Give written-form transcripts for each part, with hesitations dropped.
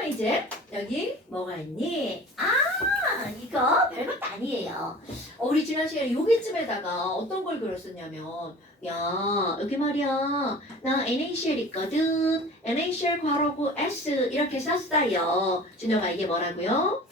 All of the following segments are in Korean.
다음에 이제 여기 뭐가 있니? 이거 별것도 아니에요. 우리 지난 시간에 여기쯤에다가 어떤 걸 그렸었냐면 야 여기 말이야 나 NaCl 있거든. NaCl 괄호고 S 이렇게 썼어요. 준영아 이게 뭐라고요?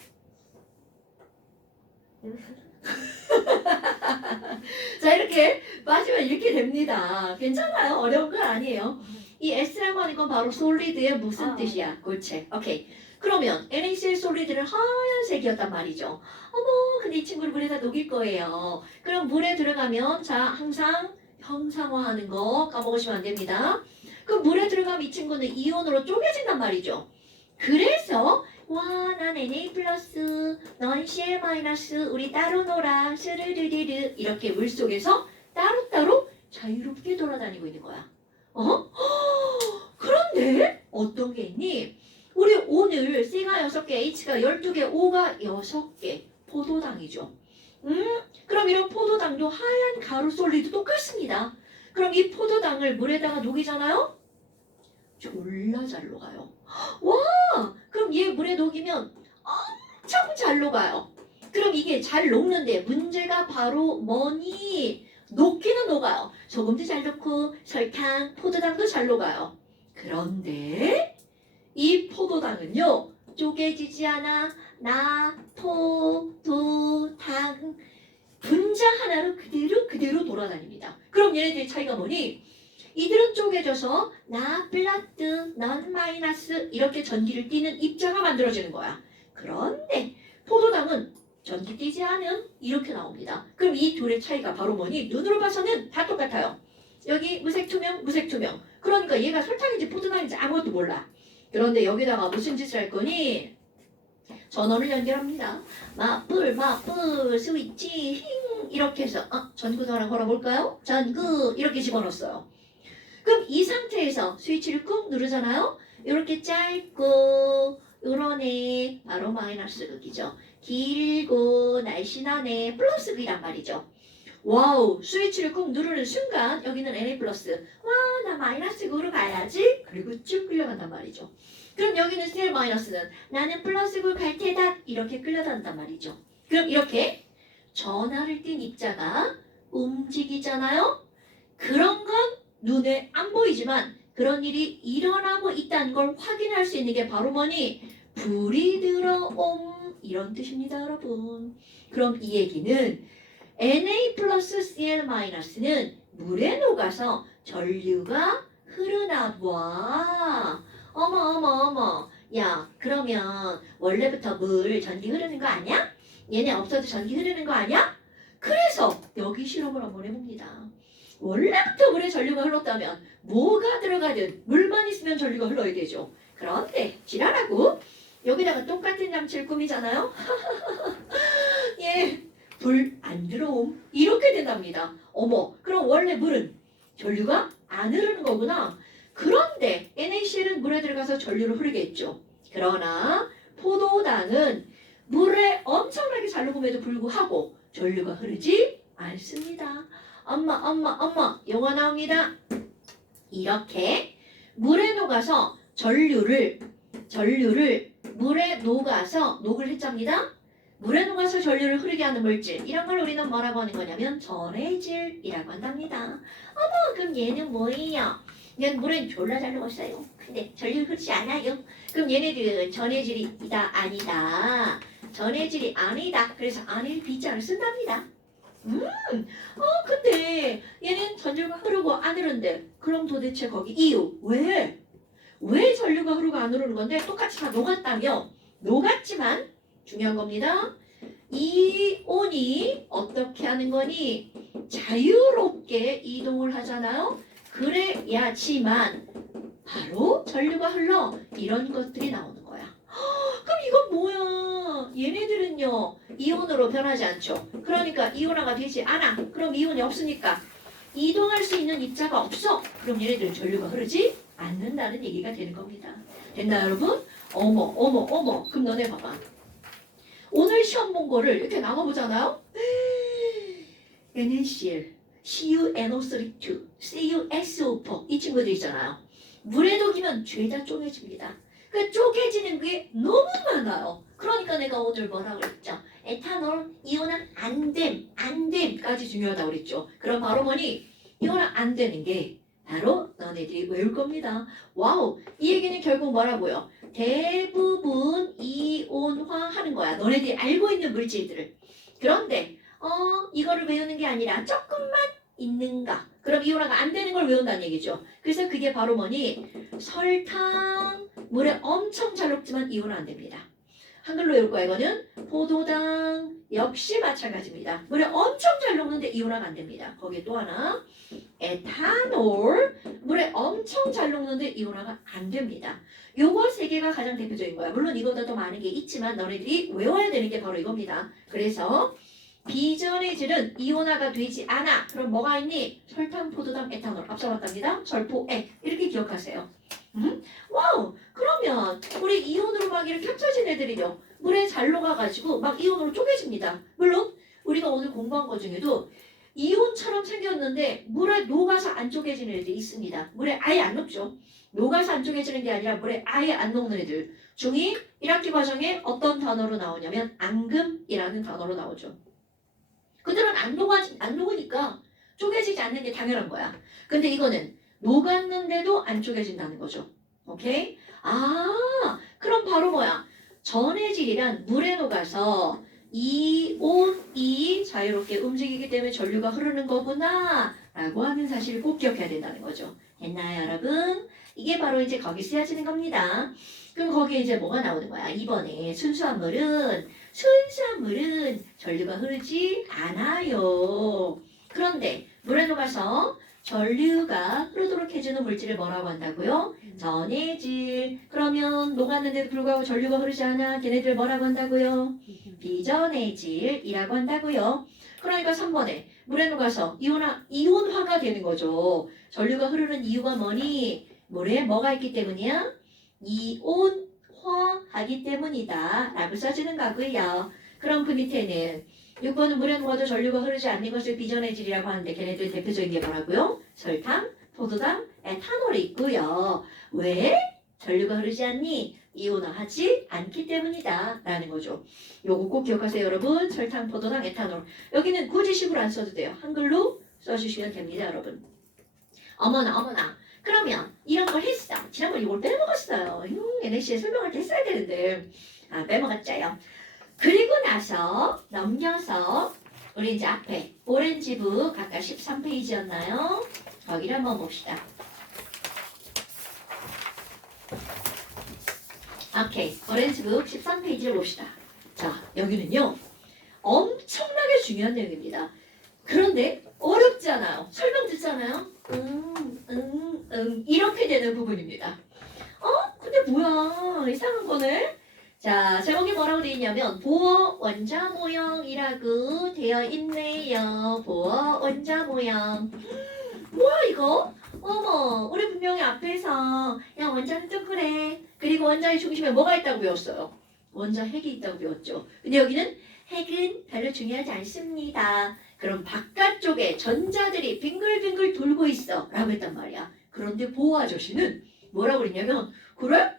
자 이렇게 빠지면 이렇게 됩니다. 괜찮아요. 어려운 건 아니에요. 이 S라고 하는 건 바로 솔리드의 무슨 뜻이야? 골체. 오케이. 그러면 NaCl 솔리드는 하얀색이었단 말이죠. 어머 근데 이 친구를 물에다 녹일 거예요. 그럼 물에 들어가면 자 항상 형상화하는 거 까먹으시면 안 됩니다. 그럼 물에 들어가면 이 친구는 이온으로 쪼개진단 말이죠. 그래서 와, 난 Na 플러스, 넌 Cl 마이너스, 우리 따로 놀아, 스르르르르 이렇게 물속에서 따로따로 자유롭게 돌아다니고 있는 거야. 그런데 어떤 게 있니? 우리 오늘 C가 6개, H가 12개, O가 6개 포도당이죠. 그럼 이런 포도당도 하얀 가루 솔리드 똑같습니다. 그럼 이 포도당을 물에다가 녹이잖아요? 졸라 잘 녹아요. 와! 그럼 얘 물에 녹이면 엄청 잘 녹아요. 그럼 이게 잘 녹는데 문제가 바로 뭐니? 녹기는 녹아요. 소금도 잘 녹고 설탕, 포도당도 잘 녹아요. 그런데 이 포도당은요. 쪼개지지 않아. 나, 포, 도, 당 분자 하나로 그대로 돌아다닙니다. 그럼 얘네들의 차이가 뭐니? 이들은 쪼개져서 나 플러스, 넌 마이너스 이렇게 전기를 띠는 입자가 만들어지는 거야. 그런데 포도당은 전기 띠지 않은 이렇게 나옵니다. 그럼 이 둘의 차이가 바로 뭐니? 눈으로 봐서는 다 똑같아요. 여기 무색 투명, 무색 투명. 그러니까 얘가 설탕인지 포도당인지 아무것도 몰라. 그런데 여기다가 무슨 짓을 할 거니? 전원을 연결합니다. 마뿔, 스위치, 힝 이렇게 해서 전구도 하나 걸어볼까요? 전구 이렇게 집어넣었어요. 그럼 이 상태에서 스위치를 꾹 누르잖아요. 이렇게 짧고 요러네 바로 마이너스 극이죠. 길고 날씬하네 플러스 극이란 말이죠. 와우 스위치를 꾹 누르는 순간 여기는 Na 플러스 와 나 마이너스 극으로 가야지 그리고 쭉 끌려간단 말이죠. 그럼 여기는 Cl 마이너스는 나는 플러스 극 갈 테다 이렇게 끌려간단 말이죠. 그럼 이렇게 전하를 띤 입자가 움직이잖아요. 그런 건 눈에 안 보이지만 그런 일이 일어나고 있다는 걸 확인할 수 있는 게 바로 뭐니? 불이 들어옴 이런 뜻입니다 여러분. 그럼 이 얘기는 Na 플러스 Cl 마이너스는 물에 녹아서 전류가 흐르나 봐. 어머 야 그러면 원래부터 물 전기 흐르는 거 아니야? 얘네 없어도 전기 흐르는 거 아니야? 그래서 여기 실험을 한번 해봅니다. 원래부터 물에 전류가 흘렀다면 뭐가 들어가든 물만 있으면 전류가 흘러야 되죠. 그런데 지랄하고 여기다가 똑같은 장치를 꾸미잖아요. 예, 불 안 들어옴 이렇게 된답니다. 어머 그럼 원래 물은 전류가 안 흐르는 거구나. 그런데 NaCl은 물에 들어가서 전류를 흐르게 했죠. 그러나 포도당은 물에 엄청나게 잘 녹음에도 불구하고 전류가 흐르지 않습니다. 엄마 영화 나옵니다. 이렇게 물에 녹아서 전류를 물에 녹아서 녹을 했답니다. 물에 녹아서 전류를 흐르게 하는 물질 이런 걸 우리는 뭐라고 하는 거냐면 전해질이라고 한답니다. 어머 그럼 얘는 뭐예요? 얘는 물에 졸라 잘 녹았어요. 근데 전류 흐르지 않아요. 그럼 얘네들은 전해질이다 아니다. 전해질이 아니다. 그래서 아닐 B자를 쓴답니다. 근데 얘는 전류가 흐르고 안 흐르는데 그럼 도대체 거기 이유 왜 전류가 흐르고 안 흐르는 건데 똑같이 다 녹았다며 녹았지만 중요한 겁니다. 이온이 어떻게 하는 거니? 자유롭게 이동을 하잖아요. 그래야지만 바로 전류가 흘러 이런 것들이 나오는 거야. 그럼 이건 뭐야? 얘네들은요 이온으로 변하지 않죠. 그러니까 이온화가 되지 않아. 그럼 이온이 없으니까 이동할 수 있는 입자가 없어. 그럼 얘네들은 전류가 흐르지 않는다는 얘기가 되는 겁니다. 됐나 여러분? 어머 그럼 너네 봐봐. 오늘 시험 본 거를 이렇게 나눠보잖아요. NaCl, CuNO32, CuSO4 이 친구들 있잖아요. 물에 녹이면 죄다 쪼개집니다. 그 쪼개지는 게 너무 많아요. 그러니까 내가 오늘 뭐라고 그랬죠? 에탄올 이온은 안됨까지 중요하다고 그랬죠. 그럼 바로 뭐니? 이온은 안 되는 게 바로 너네들이 외울 겁니다. 와우, 이 얘기는 결국 뭐라고요? 대부분 이온화하는 거야. 너네들이 알고 있는 물질들을. 그런데 이거를 외우는 게 아니라 조금만 있는가? 그럼 이온화가 안 되는 걸 외운다는 얘기죠. 그래서 그게 바로 뭐니? 설탕, 물에 엄청 잘 녹지만 이온화 안 됩니다. 한글로 외울 거야. 이거는 포도당 역시 마찬가지입니다. 물에 엄청 잘 녹는데 이온화가 안 됩니다. 거기에 또 하나 에탄올 물에 엄청 잘 녹는데 이온화가 안 됩니다. 요거 세 개가 가장 대표적인 거야. 물론 이거보다 더 많은 게 있지만 너네들이 외워야 되는 게 바로 이겁니다. 그래서 비전해질은 이온화가 되지 않아. 그럼 뭐가 있니? 설탕, 포도당, 에탄올. 앞서 봤답니다. 설포액. 이렇게 기억하세요. 와우. 그러면 우리 이온으로 막 이렇게 합쳐진 애들이요. 물에 잘 녹아가지고 막 이온으로 쪼개집니다. 물론 우리가 오늘 공부한 것 중에도 이온처럼 생겼는데 물에 녹아서 안 쪼개지는 애들이 있습니다. 물에 아예 안 녹죠. 녹아서 안 쪼개지는 게 아니라 물에 아예 안 녹는 애들. 중2 1학기 과정에 어떤 단어로 나오냐면 앙금이라는 단어로 나오죠. 그들은 안 녹으니까 쪼개지지 않는 게 당연한 거야. 근데 이거는 녹았는데도 안 쪼개진다는 거죠. 오케이? 그럼 바로 뭐야? 전해질이란 물에 녹아서 이온이 자유롭게 움직이기 때문에 전류가 흐르는 거구나 라고 하는 사실을 꼭 기억해야 된다는 거죠. 됐나요, 여러분? 이게 바로 이제 거기 쓰여지는 겁니다. 그럼 거기에 이제 뭐가 나오는 거야? 이번에 순수한 물은 전류가 흐르지 않아요. 그런데 물에 녹아서 전류가 흐르도록 해주는 물질을 뭐라고 한다고요? 전해질. 그러면 녹았는데도 불구하고 전류가 흐르지 않아. 걔네들 뭐라고 한다고요? 비전해질이라고 한다고요. 그러니까 3번에 물에 녹아서 이온화가 되는 거죠. 전류가 흐르는 이유가 뭐니? 물에 뭐가 있기 때문이야? 이온화하기 때문이다 라고 써주는 거고요. 그럼 그 밑에는 6번은 물에 녹아도 전류가 흐르지 않는 것을 비전해질이라고 하는데 걔네들 대표적인 게 뭐라고요? 설탕, 포도당, 에탄올이 있고요. 왜? 전류가 흐르지 않니? 이온화하지 않기 때문이다 라는 거죠. 요거 꼭 기억하세요, 여러분. 설탕, 포도당, 에탄올. 여기는 굳이 식으로 안 써도 돼요. 한글로 써주시면 됩니다, 여러분. 어머나. 그러면 이런 걸 했어. 지난번에 이걸 빼먹었어요. NAC에 설명할 때 했어야 되는데 빼먹었자요. 그리고 나서 넘겨서 우리 이제 앞에 오렌지북 아까 13페이지였나요? 거기를 한번 봅시다. 오케이, 오렌지북 13페이지를 봅시다. 자, 여기는요 엄청나게 중요한 내용입니다. 그런데 어렵지 않아요. 설명 듣잖아요. 이렇게 되는 부분입니다. 근데 뭐야 이상한 거네. 자, 제목이 뭐라고 되어 있냐면 보어 원자 모형이라고 되어 있네요. 보어 원자 모형. 뭐야 이거? 어머, 우리 분명히 앞에서 야 원자는 동그래. 그리고 원자의 중심에 뭐가 있다고 배웠어요? 원자 핵이 있다고 배웠죠. 근데 여기는 핵은 별로 중요하지 않습니다. 그럼 바깥쪽에 전자들이 빙글빙글 돌고 있어 라고 했단 말이야. 그런데 보어 아저씨는 뭐라고 그랬냐면 그래?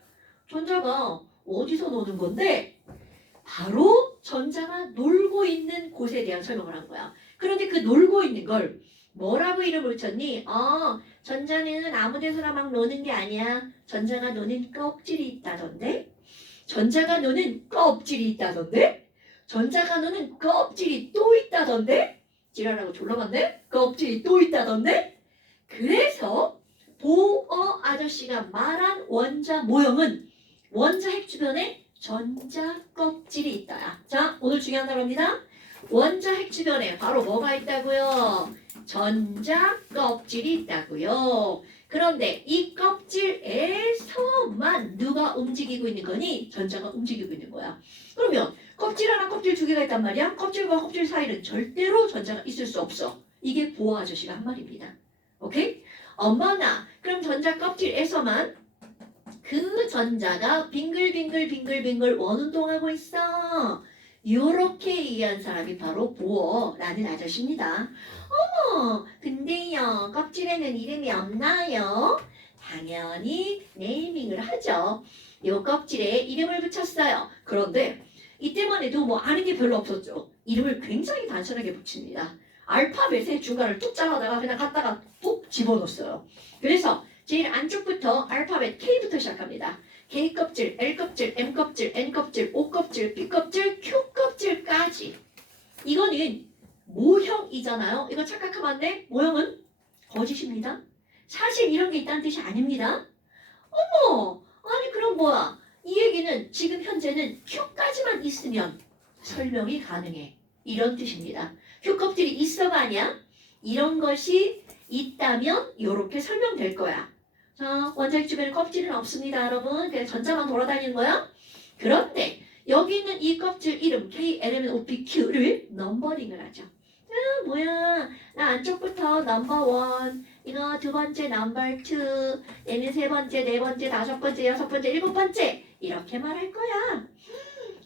전자가 어디서 노는 건데? 바로 전자가 놀고 있는 곳에 대한 설명을 한 거야. 그런데 그 놀고 있는 걸 뭐라고 이름을 붙였니? 전자는 아무 데서나 막 노는 게 아니야. 전자가 노는 껍질이 있다던데? 전자가 노는 껍질이 있다던데? 전자가 노는 껍질이 또 있다던데? 지랄하고 졸라 많네? 껍질이 또 있다던데? 그래서 보어 아저씨가 말한 원자 모형은 원자 핵 주변에 전자 껍질이 있다야. 자, 오늘 중요한 단어입니다. 원자 핵 주변에 바로 뭐가 있다고요? 전자 껍질이 있다고요. 그런데 이 껍질에서만 누가 움직이고 있는 거니? 전자가 움직이고 있는 거야. 그러면 껍질 하나, 껍질 두 개가 있단 말이야. 껍질과 껍질 사이는 절대로 전자가 있을 수 없어. 이게 보어 아저씨가 한 말입니다. 오케이? 어머나, 그럼 전자 껍질에서만 그 전자가 빙글빙글 원운동하고 있어. 요렇게 이해한 사람이 바로 보어라는 아저씨입니다. 어머, 근데요, 껍질에는 이름이 없나요? 당연히 네이밍을 하죠. 요 껍질에 이름을 붙였어요. 그런데 이때만 해도 뭐 아는 게 별로 없었죠. 이름을 굉장히 단순하게 붙입니다. 알파벳의 중간을 뚝 잘라다가 그냥 갖다가 뚝 집어넣었어요. 그래서 제일 안쪽부터 알파벳 K부터 시작합니다. K 껍질, L 껍질, M 껍질, N 껍질, O 껍질, P 껍질, Q 껍질까지. 이거는 모형이잖아요. 이거 착각하면 안 돼. 모형은 거짓입니다. 사실 이런 게 있다는 뜻이 아닙니다. 어머, 아니 그럼 뭐야? 이 얘기는 지금 현재는 Q까지만 있으면 설명이 가능해. 이런 뜻입니다. Q 껍질이 있어가 아니야? 이런 것이 있다면 이렇게 설명될 거야. 자, 원자핵 주변에 껍질은 없습니다, 여러분. 그냥 전자만 돌아다니는 거야. 그런데 여기 있는 이 껍질 이름 K, L, M, O, P, Q를 넘버링을 하죠. 아, 뭐야? 나 안쪽부터 넘버 1, 이거 두 번째 넘버 2, 얘는 세 번째, 네 번째, 다섯 번째, 여섯 번째, 일곱 번째 이렇게 말할 거야.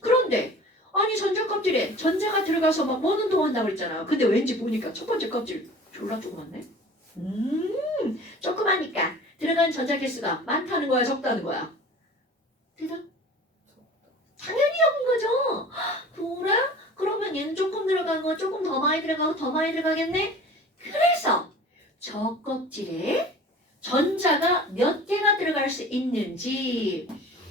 그런데 아니 전자 껍질에 전자가 들어가서 막 뭐는 동한다고 그랬잖아. 근데 왠지 보니까 첫 번째 껍질 졸라 조그맣네. 조그마니까 들어간 전자 개수가 많다는 거야, 적다는 거야? 대답? 당연히 적은 거죠. 그래? 그러면 얘는 조금 들어간 거 조금 더 많이 들어가고 더 많이 들어가겠네? 그래서 저 껍질에 전자가 몇 개가 들어갈 수 있는지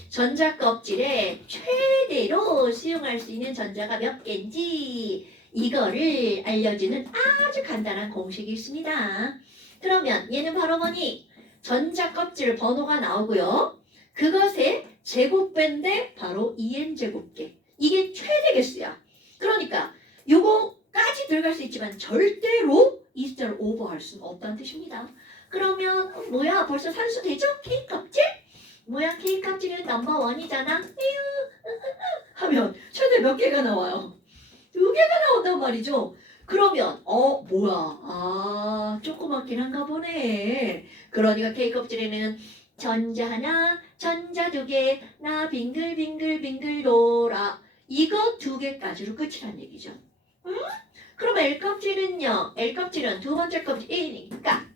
전자 껍질에 최대로 수용할 수 있는 전자가 몇 개인지 이거를 알려주는 아주 간단한 공식이 있습니다. 그러면 얘는 바로 뭐니? 전자 껍질 번호가 나오고요. 그것의 제곱배인데 바로 2n제곱계. 이게 최대 개수야. 그러니까 요거까지 들어갈 수 있지만 절대로 이 숫자를 오버할 수는 없다는 뜻입니다. 그러면 뭐야? 벌써 산수 되죠? K 껍질? 뭐야? K 껍질은 넘버 1이잖아? 하면 최대 몇 개가 나와요? 2개가 나온단 말이죠. 그러면 뭐야? 아, 조그맣긴 한가 보네. 그러니까 K 껍질에는 전자 하나, 전자 두 개, 나 빙글빙글 돌아. 이거 2개까지로 끝이란 얘기죠. 응? 그럼 L 껍질은요? L 껍질은 두 번째 껍질 1이니까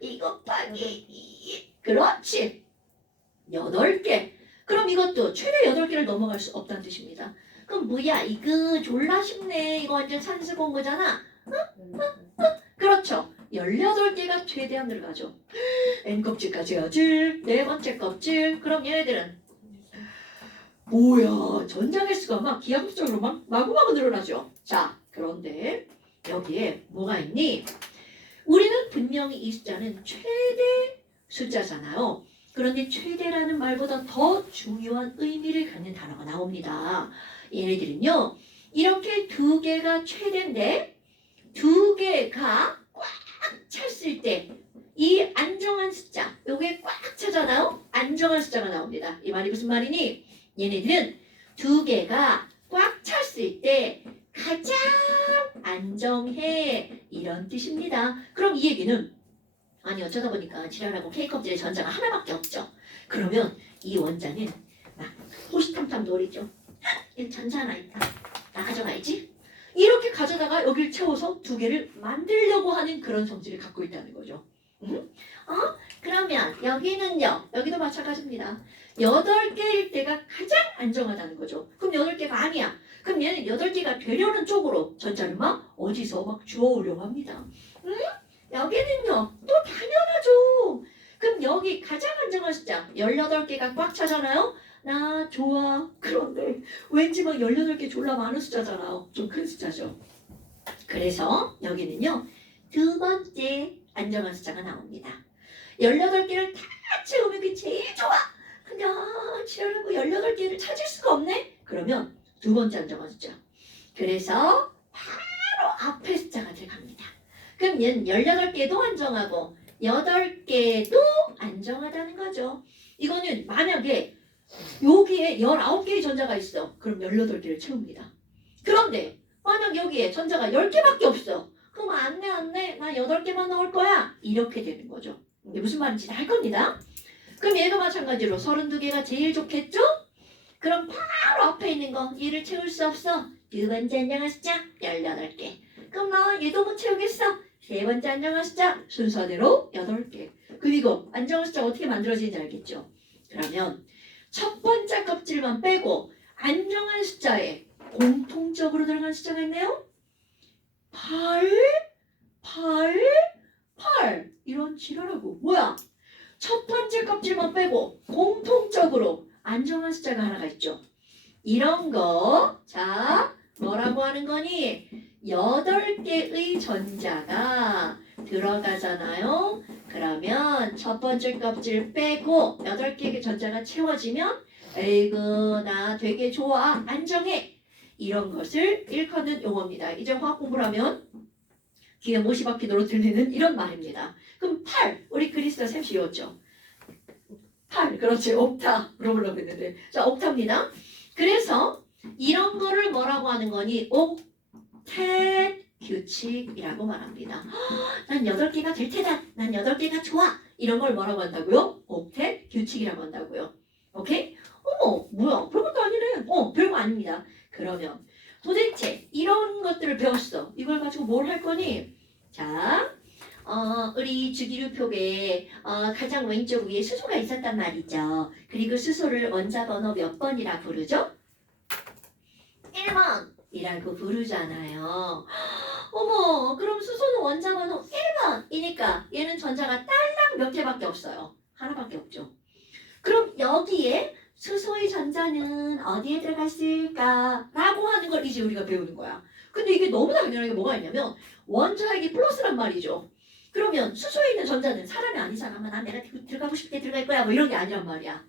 이거 곱하기 2. 그렇지. 8개. 그럼 이것도 최대 8개를 넘어갈 수 없다는 뜻입니다. 그럼 뭐야? 이거 졸라 쉽네. 이거 완전 산수 공부잖아. 그렇죠. 18개가 최대한 들어가죠. N껍질까지 해야지. 네 번째 껍질. 그럼 얘네들은 뭐야? 전자 개수가 막 기하급수적으로 막 마구마구 늘어나죠. 자, 그런데 여기에 뭐가 있니? 우리는 분명히 이 숫자는 최대 숫자잖아요. 그런데 최대라는 말보다 더 중요한 의미를 갖는 단어가 나옵니다. 얘네들은요. 이렇게 2개가 최대인데 2개가 꽉 찼을 때 이 안정한 숫자, 요게 꽉 차잖아요. 안정한 숫자가 나옵니다. 이 말이 무슨 말이니? 얘네들은 2개가 꽉 찼을 때 가장 안정해. 이런 뜻입니다. 그럼 이 얘기는 아니 어쩌다 보니까 지랄하고 K 껍질에 전자가 하나밖에 없죠. 그러면 이 원자는 막 호시탐탐 노리죠. 여기 전자 하나 있다. 나 가져가야지. 이렇게 가져다가 여기를 채워서 2개를 만들려고 하는 그런 성질을 갖고 있다는 거죠. 응? 그러면 여기는요. 여기도 마찬가지입니다. 8개일 때가 가장 안정하다는 거죠. 그럼 8개가 아니야. 그럼 얘는 8개가 되려는 쪽으로 전자를 막 어디서 막 주워오려고 합니다. 응? 여기는요. 또 당연하죠. 그럼 여기 가장 안정한 숫자 18개가 꽉 차잖아요. 나 좋아. 그런데 왠지 막 18개 졸라 많은 숫자잖아요. 좀 큰 숫자죠. 그래서 여기는요. 두 번째 안정한 숫자가 나옵니다. 18개를 다 채우면 그게 제일 좋아. 근데 지랄하고 18개를 찾을 수가 없네. 그러면 두 번째 안정한 숫자. 그래서 바로 앞에 숫자가 들어갑니다. 그럼 얘는 18개도 안정하고 8개도 안정하다는 거죠. 이거는 만약에 여기에 19개의 전자가 있어. 그럼 18개를 채웁니다. 그런데 만약 여기에 전자가 10개밖에 없어. 그럼 안 돼. 나 8개만 넣을 거야. 이렇게 되는 거죠. 이게 무슨 말인지 다 할 겁니다. 그럼 얘도 마찬가지로 32개가 제일 좋겠죠? 그럼 바로 앞에 있는 거 얘를 채울 수 없어. 두 번째 안정한 숫자 18개. 그럼 나 얘도 못 채우겠어. 세 번째 안정한 숫자 순서대로 8개. 그리고 안정한 숫자가 어떻게 만들어지는지 알겠죠? 그러면 첫 번째 껍질만 빼고 안정한 숫자에 공통적으로 들어간 숫자가 있네요. 8, 8, 8 이런 지랄하고 뭐야? 첫 번째 껍질만 빼고 공통적으로 안정한 숫자가 하나가 있죠. 이런 거, 자, 뭐라고 하는 거니? 8개의 전자가 들어가잖아요. 그러면 첫 번째 껍질 빼고 8개의 전자가 채워지면 에이구 나 되게 좋아 안정해 이런 것을 일컫는 용어입니다. 이제 화학 공부를 하면 귀에 못이 박히도록 들리는 이런 말입니다. 그럼 8 우리 그리스도 쌤 쉬웠죠? 8 그렇지 옥타 물어보려고 했는데 자 옥타입니다. 그래서 이런 거를 뭐라고 하는 거니? 옥텟 규칙이라고 말합니다. 난 8개가 될 테다. 난 8개가 좋아. 이런 걸 뭐라고 한다고요? 옥텟 규칙이라고 한다고요. 오케이? 어머 뭐야 별것도 아니네. 별거 아닙니다. 그러면 도대체 이런 것들을 배웠어. 이걸 가지고 뭘 할 거니? 자 우리 주기율표에 가장 왼쪽 위에 수소가 있었단 말이죠. 그리고 수소를 원자번호 몇 번이라 부르죠? 1번이라고 부르잖아요. 어머 그럼 수소는 원자번호 1번이니까 얘는 전자가 딸랑 몇 개밖에 없어요. 하나밖에 없죠. 그럼 여기에 수소의 전자는 어디에 들어갔을까? 라고 하는 걸 이제 우리가 배우는 거야. 근데 이게 너무나 당연한 게 뭐가 있냐면 원자핵이 플러스란 말이죠. 그러면 수소에 있는 전자는 사람이 아니잖아. 난 내가 들어가고 싶을 때 들어갈 거야. 뭐 이런 게 아니란 말이야.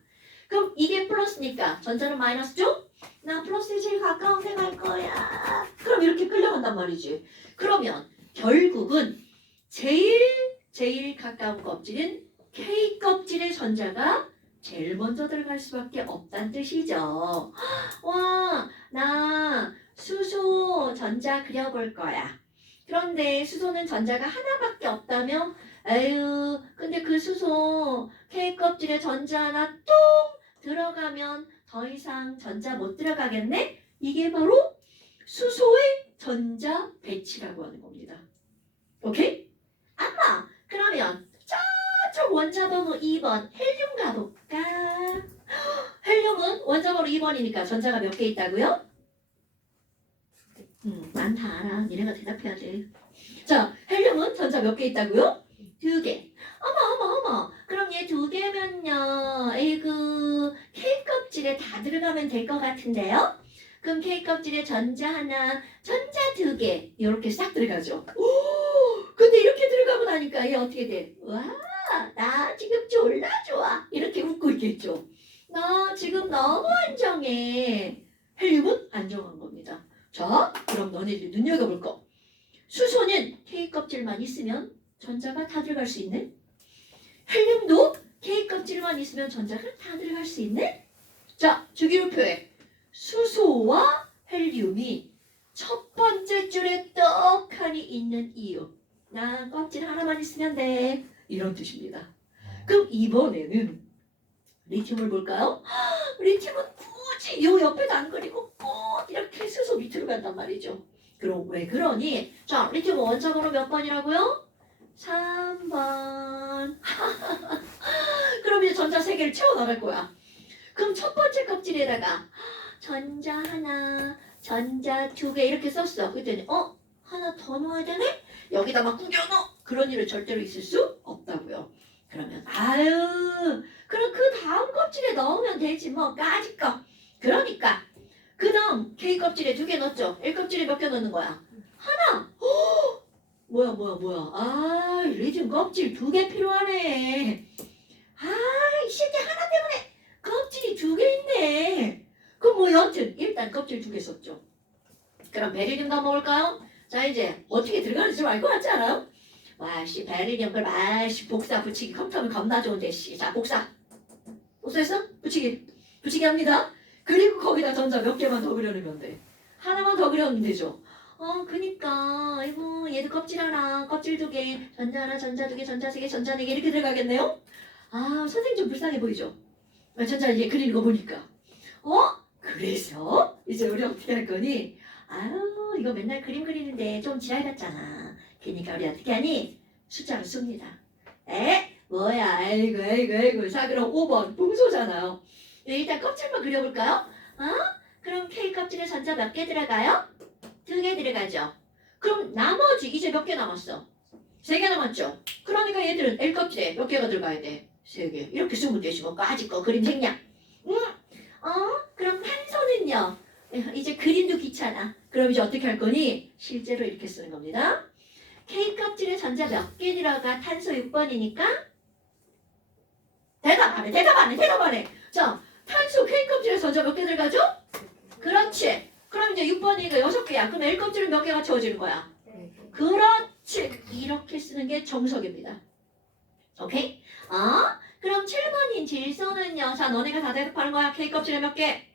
그럼 이게 플러스니까 전자는 마이너스죠? 나 플러스에 제일 가까운 데 갈 거야. 그럼 이렇게 끌려간단 말이지. 그러면 결국은 제일 가까운 껍질은 K 껍질의 전자가 제일 먼저 들어갈 수밖에 없다는 뜻이죠. 와, 나 수소 전자 그려볼 거야. 그런데 수소는 전자가 하나밖에 없다면 에휴 근데 그 수소 K 껍질에 전자 하나 뚱 들어가면 더 이상 전자 못 들어가겠네? 이게 바로 수소의 전자 배치라고 하는 겁니다. 오케이? 아마 그러면 저쪽 원자번호 2번 헬륨 가볼까? 헬륨은 원자번호 2번이니까 전자가 몇 개 있다고요? 난 다 알아. 니네가 대답해야 돼. 자, 헬륨은 전자 몇 개 있다고요? 2개. 어머. 그럼 얘 2개면요. 에이그 K 껍질에 다 들어가면 될 것 같은데요? 그럼 K 껍질에 전자 하나, 전자 2개 이렇게 싹 들어가죠. 오, 근데 이렇게 들어가고 나니까 얘 어떻게 돼? 와, 나 지금 졸라 좋아. 이렇게 웃고 있겠죠. 나 지금 너무 안정해. 헬륨은 안정한 겁니다. 자, 그럼 너네들 눈여겨볼 거. 수소는 K 껍질만 있으면 전자가 다 들어갈 수 있네. 헬륨도 K 껍질만 있으면 전자가 다 들어갈 수 있네. 자, 주기율표에 수소와 헬륨이 첫 번째 줄에 떡하니 있는 이유. 나 껍질 하나만 있으면 돼. 이런 뜻입니다. 그럼 이번에는 리튬을 볼까요? 리튬은 굳이 요 옆에도 안 그리고 꼭 이렇게 수소 밑으로 간단 말이죠. 그럼 왜 그러니? 자, 리튬 원자번호 몇 번이라고요? 3번. 그럼 이제 전자 3개를 채워나갈 거야. 그럼 첫 번째 껍질에다가 전자 하나, 전자 2개 이렇게 썼어. 그랬더니 하나 더 넣어야 되네? 여기다 막 구겨 넣어. 그런 일은 절대로 있을 수 없다고요. 그러면 그럼 그 다음 껍질에 넣으면 되지 뭐 까짓 거. 그러니까 그 다음 K 껍질에 2개 넣었죠. L 껍질에 몇 개 넣는 거야? 하나. 뭐야. 리튬 껍질 2개 필요하네. 이 새끼 하나 때문에 껍질이 2개 있네. 그럼 뭐 여튼 일단 껍질 2개 썼죠. 그럼 베릴륨도 한번 볼까요? 자 이제 어떻게 들어가는지 좀 알 것 같지 않아요? 와씨 베릴륨 그럼 복사 붙이기 컴퓨터면 겁나 좋은데 자 복사했어? 붙이기 합니다. 그리고 거기다 전자 몇 개만 더 그려놓으면 돼. 하나만 더 그려놓으면 되죠. 그니까 아이고 얘도 껍질 하나 껍질 2개 전자 하나 전자 2개 전자 3개 전자 4개 이렇게 들어가겠네요. 선생님 좀 불쌍해 보이죠? 전자 이제 그리는 거 보니까 그래서 이제 우리 어떻게 할 거니? 이거 맨날 그림 그리는데 좀 지랄 같잖아. 그러니까 우리 어떻게 하니? 숫자로 씁니다. 뭐야, 아이고. 자, 그럼 5번 붕소잖아요. 일단 껍질만 그려볼까요? 그럼 K 껍질에 전자 몇 개 들어가요? 2개 들어가죠. 그럼 나머지 이제 몇 개 남았어? 3개 남았죠? 그러니까 얘들은 L 껍질에 몇 개가 들어가야 돼? 3개. 이렇게 쓰면 되지 뭐. 까짓 거 그림 생략. 그럼 탄소는요? 이제 그림도 귀찮아. 그럼 이제 어떻게 할 거니? 실제로 이렇게 쓰는 겁니다. K 껍질에 전자 몇 개 들어가? 탄소 6번이니까 대답 안 해. 자, 탄소 K 껍질에 전자 몇 개 들어가죠? 그렇지. 그럼 이제 6번이니까 6개야. 그럼 L 껍질은 몇 개가 채워지는 거야? 그렇지. 이렇게 쓰는 게 정석입니다. 오케이? 그럼 7번인 질소는요. 자, 너네가 다 대답하는 거야. K 껍질에 몇 개?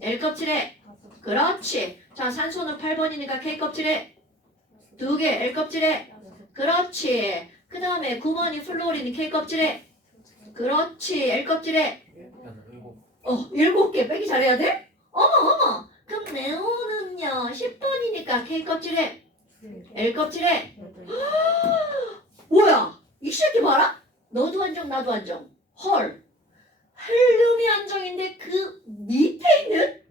L 껍질에. 그렇지. 자, 산소는 8번이니까 K 껍질에 2개, L 껍질에. 그렇지. 그 다음에 9번이 플로리는 K 껍질에. 그렇지. L 껍질에. 7개 빼기 잘해야 돼? 어머. 그럼 네온은요. 10번이니까 K 껍질에. L 껍질에. 뭐야? 이 새끼 봐라. 너도 안정, 나도 안정. 헐. 헬륨이 안정인데 그 밑에 있는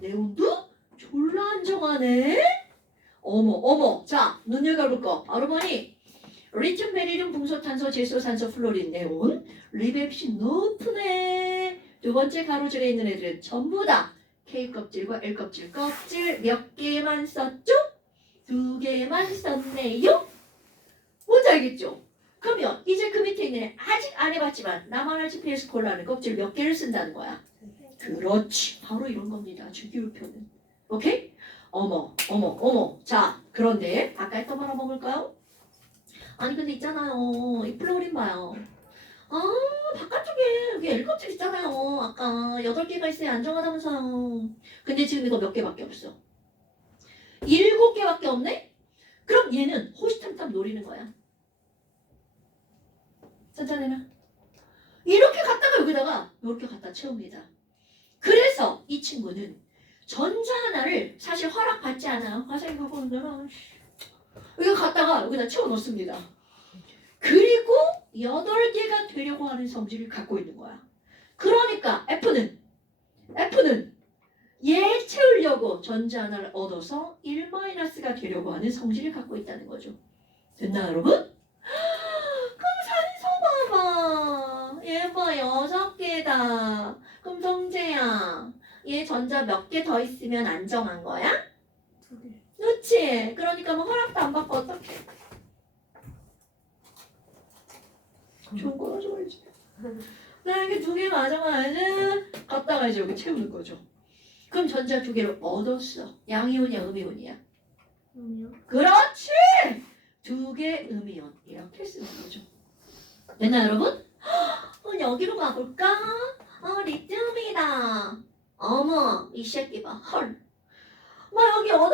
네온도 졸라 안정하네. 어머. 자, 눈여겨볼 거. 바로 뭐니? 리튬, 베릴륨, 붕소, 탄소, 질소, 산소, 플로린, 네온. 리베프시 높으네. 두 번째 가로줄에 있는 애들은 전부 다 K 껍질과 L 껍질 몇 개만 썼죠? 2개만 썼네요. 뭔지 알겠죠? 그러면 이제 그 밑에 있는 애 아직 안 해봤지만 나만 알지 PS 콜라는 껍질 몇 개를 쓴다는 거야. 그렇지. 바로 이런 겁니다. 주기율표는. 오케이? 어머. 자, 그런데 아까 했던 거 하나 먹을까요? 아니 근데 있잖아요. 이 플로린 봐요. 바깥쪽에 여기 L 껍질 있잖아요. 아까 8개가 있어야 안정하다면서요. 근데 지금 이거 몇 개밖에 없어. 7개밖에 없네? 그럼 얘는 호시탐탐 노리는 거야. 짠짠해라. 이렇게 갖다가 여기다가 이렇게 갖다 채웁니다. 그래서 이 친구는 전자 하나를 사실 허락받지 않아요. 화생이 갖고 오는 거는 이거 갖다가 여기다 채워 넣습니다. 그리고 8개가 되려고 하는 성질을 갖고 있는 거야. 그러니까 F는 얘 채우려고 전자 하나를 얻어서 1-가 되려고 하는 성질을 갖고 있다는 거죠. 됐나 여러분? 그럼 산소 봐봐. 얘 봐 6개다. 그럼 성재야 얘 전자 몇 개 더 있으면 안정한 거야? 2개. 그렇지. 그러니까 뭐 허락도 안 받고 어떡해. 좋은 거 가져가야지. 나 이게 2개 가져가야지. 갖다가 이제 여기 채우는 거죠. 그럼 전자 2개를 얻었어. 양이온이야, 음이온이야? 음이요? 그렇지. 2개 음이온 이렇게 쓰는 거죠. 됐나 여러분? 여기로 가볼까? 리튬이다. 어머, 이 새끼 봐. 헐. 막 여기 8개,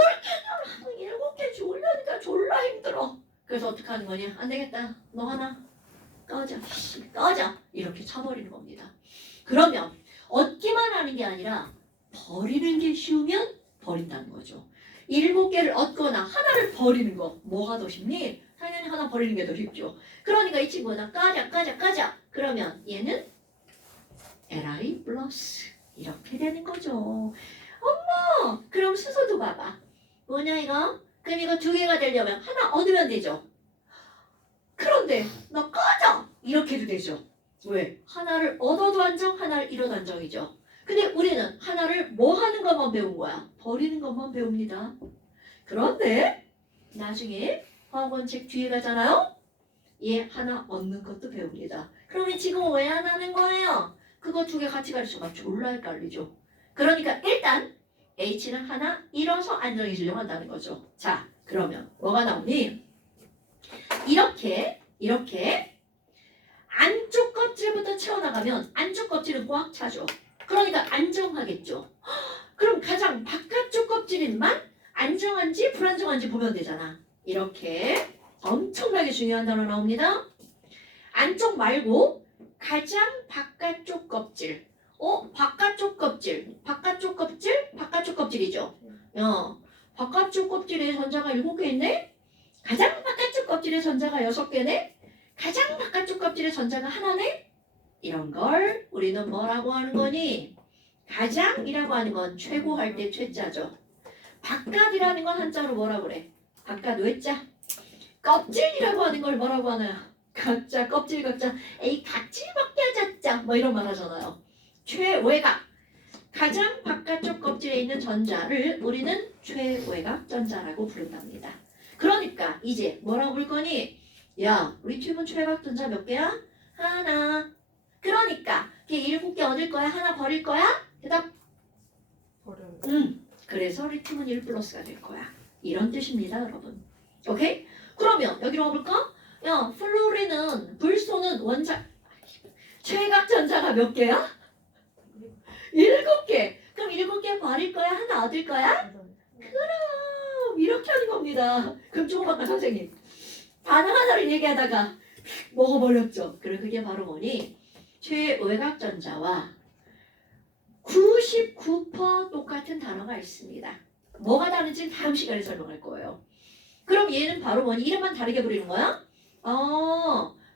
7개 주려니까 졸라 힘들어. 그래서 어떻게 하는 거냐? 안 되겠다. 너 하나 꺼져. 꺼져. 이렇게 쳐버리는 겁니다. 그러면 얻기만 하는 게 아니라 버리는 게 쉬우면 버린다는 거죠. 7개를 얻거나 하나를 버리는 거 뭐가 더 쉽니? 당연히 하나 버리는 게 더 쉽죠. 그러니까 이 친구는 까자. 그러면 얘는 Li 플러스 이렇게 되는 거죠. 어머! 그럼 수소도 봐봐. 뭐냐 이거? 그럼 이거 2개가 되려면 하나 얻으면 되죠. 그런데 너 꺼져! 이렇게도 되죠. 왜? 하나를 얻어도 안정, 하나를 잃어도 안정이죠. 근데 우리는 하나를 뭐 하는 것만 배운 거야? 버리는 것만 배웁니다. 그런데 나중에 화학원책 뒤에 가잖아요? 얘 하나 얻는 것도 배웁니다. 그러면 지금 왜 안 하는 거예요? 그거 2개 같이 가르쳐봐. 졸라 헷갈리죠. 그러니까 일단 H는 하나 잃어서 안정해지려고 한다는 거죠. 자, 그러면 뭐가 나오니? 이렇게 안쪽 껍질부터 채워나가면 안쪽 껍질은 꽉 차죠. 그러니까 안정하겠죠. 그럼 가장 바깥쪽 껍질인만 안정한지 불안정한지 보면 되잖아. 이렇게 엄청나게 중요한 단어 나옵니다. 안쪽 말고 가장 바깥쪽 껍질. 바깥쪽 껍질이죠. 바깥쪽 껍질에 전자가 7개 있네? 가장 바깥쪽 껍질에 전자가 6개네? 가장 바깥쪽 껍질의 전자가 하나네? 이런 걸 우리는 뭐라고 하는 거니? 가장이라고 하는 건 최고 할 때 최자죠. 바깥이라는 건 한자로 뭐라 그래? 바깥 외자. 껍질이라고 하는 걸 뭐라고 하나요? 각자 껍질 각자 에이 각질 벗겨졌죠 뭐 이런 말 하잖아요. 최외각 가장 바깥쪽 껍질에 있는 전자를 우리는 최외각 전자라고 부른답니다. 그러니까 이제 뭐라고 부를 거니? 야 리튬은 최외각 전자 몇 개야? 하나. 그러니까 걔 7개 얻을 거야? 하나 버릴 거야? 대답. 버려요. 그래서 리튬은 1 플러스가 될 거야. 이런 뜻입니다 여러분. 오케이? 그러면 여기로 와볼까? 야 플로리는 불소는 원자 최외각 전자가 몇 개야? 7개. 그럼 7개 버릴 거야? 하나 얻을 거야? 그럼 이렇게 하는 겁니다. 그럼 조금 아까 선생님 반응 하나를 얘기하다가 먹어버렸죠. 그럼 그게 바로 뭐니? 최외각 전자와 99% 똑같은 단어가 있습니다. 뭐가 다른지 다음 시간에 설명할 거예요. 그럼 얘는 바로 뭐니? 이름만 다르게 부르는 거야?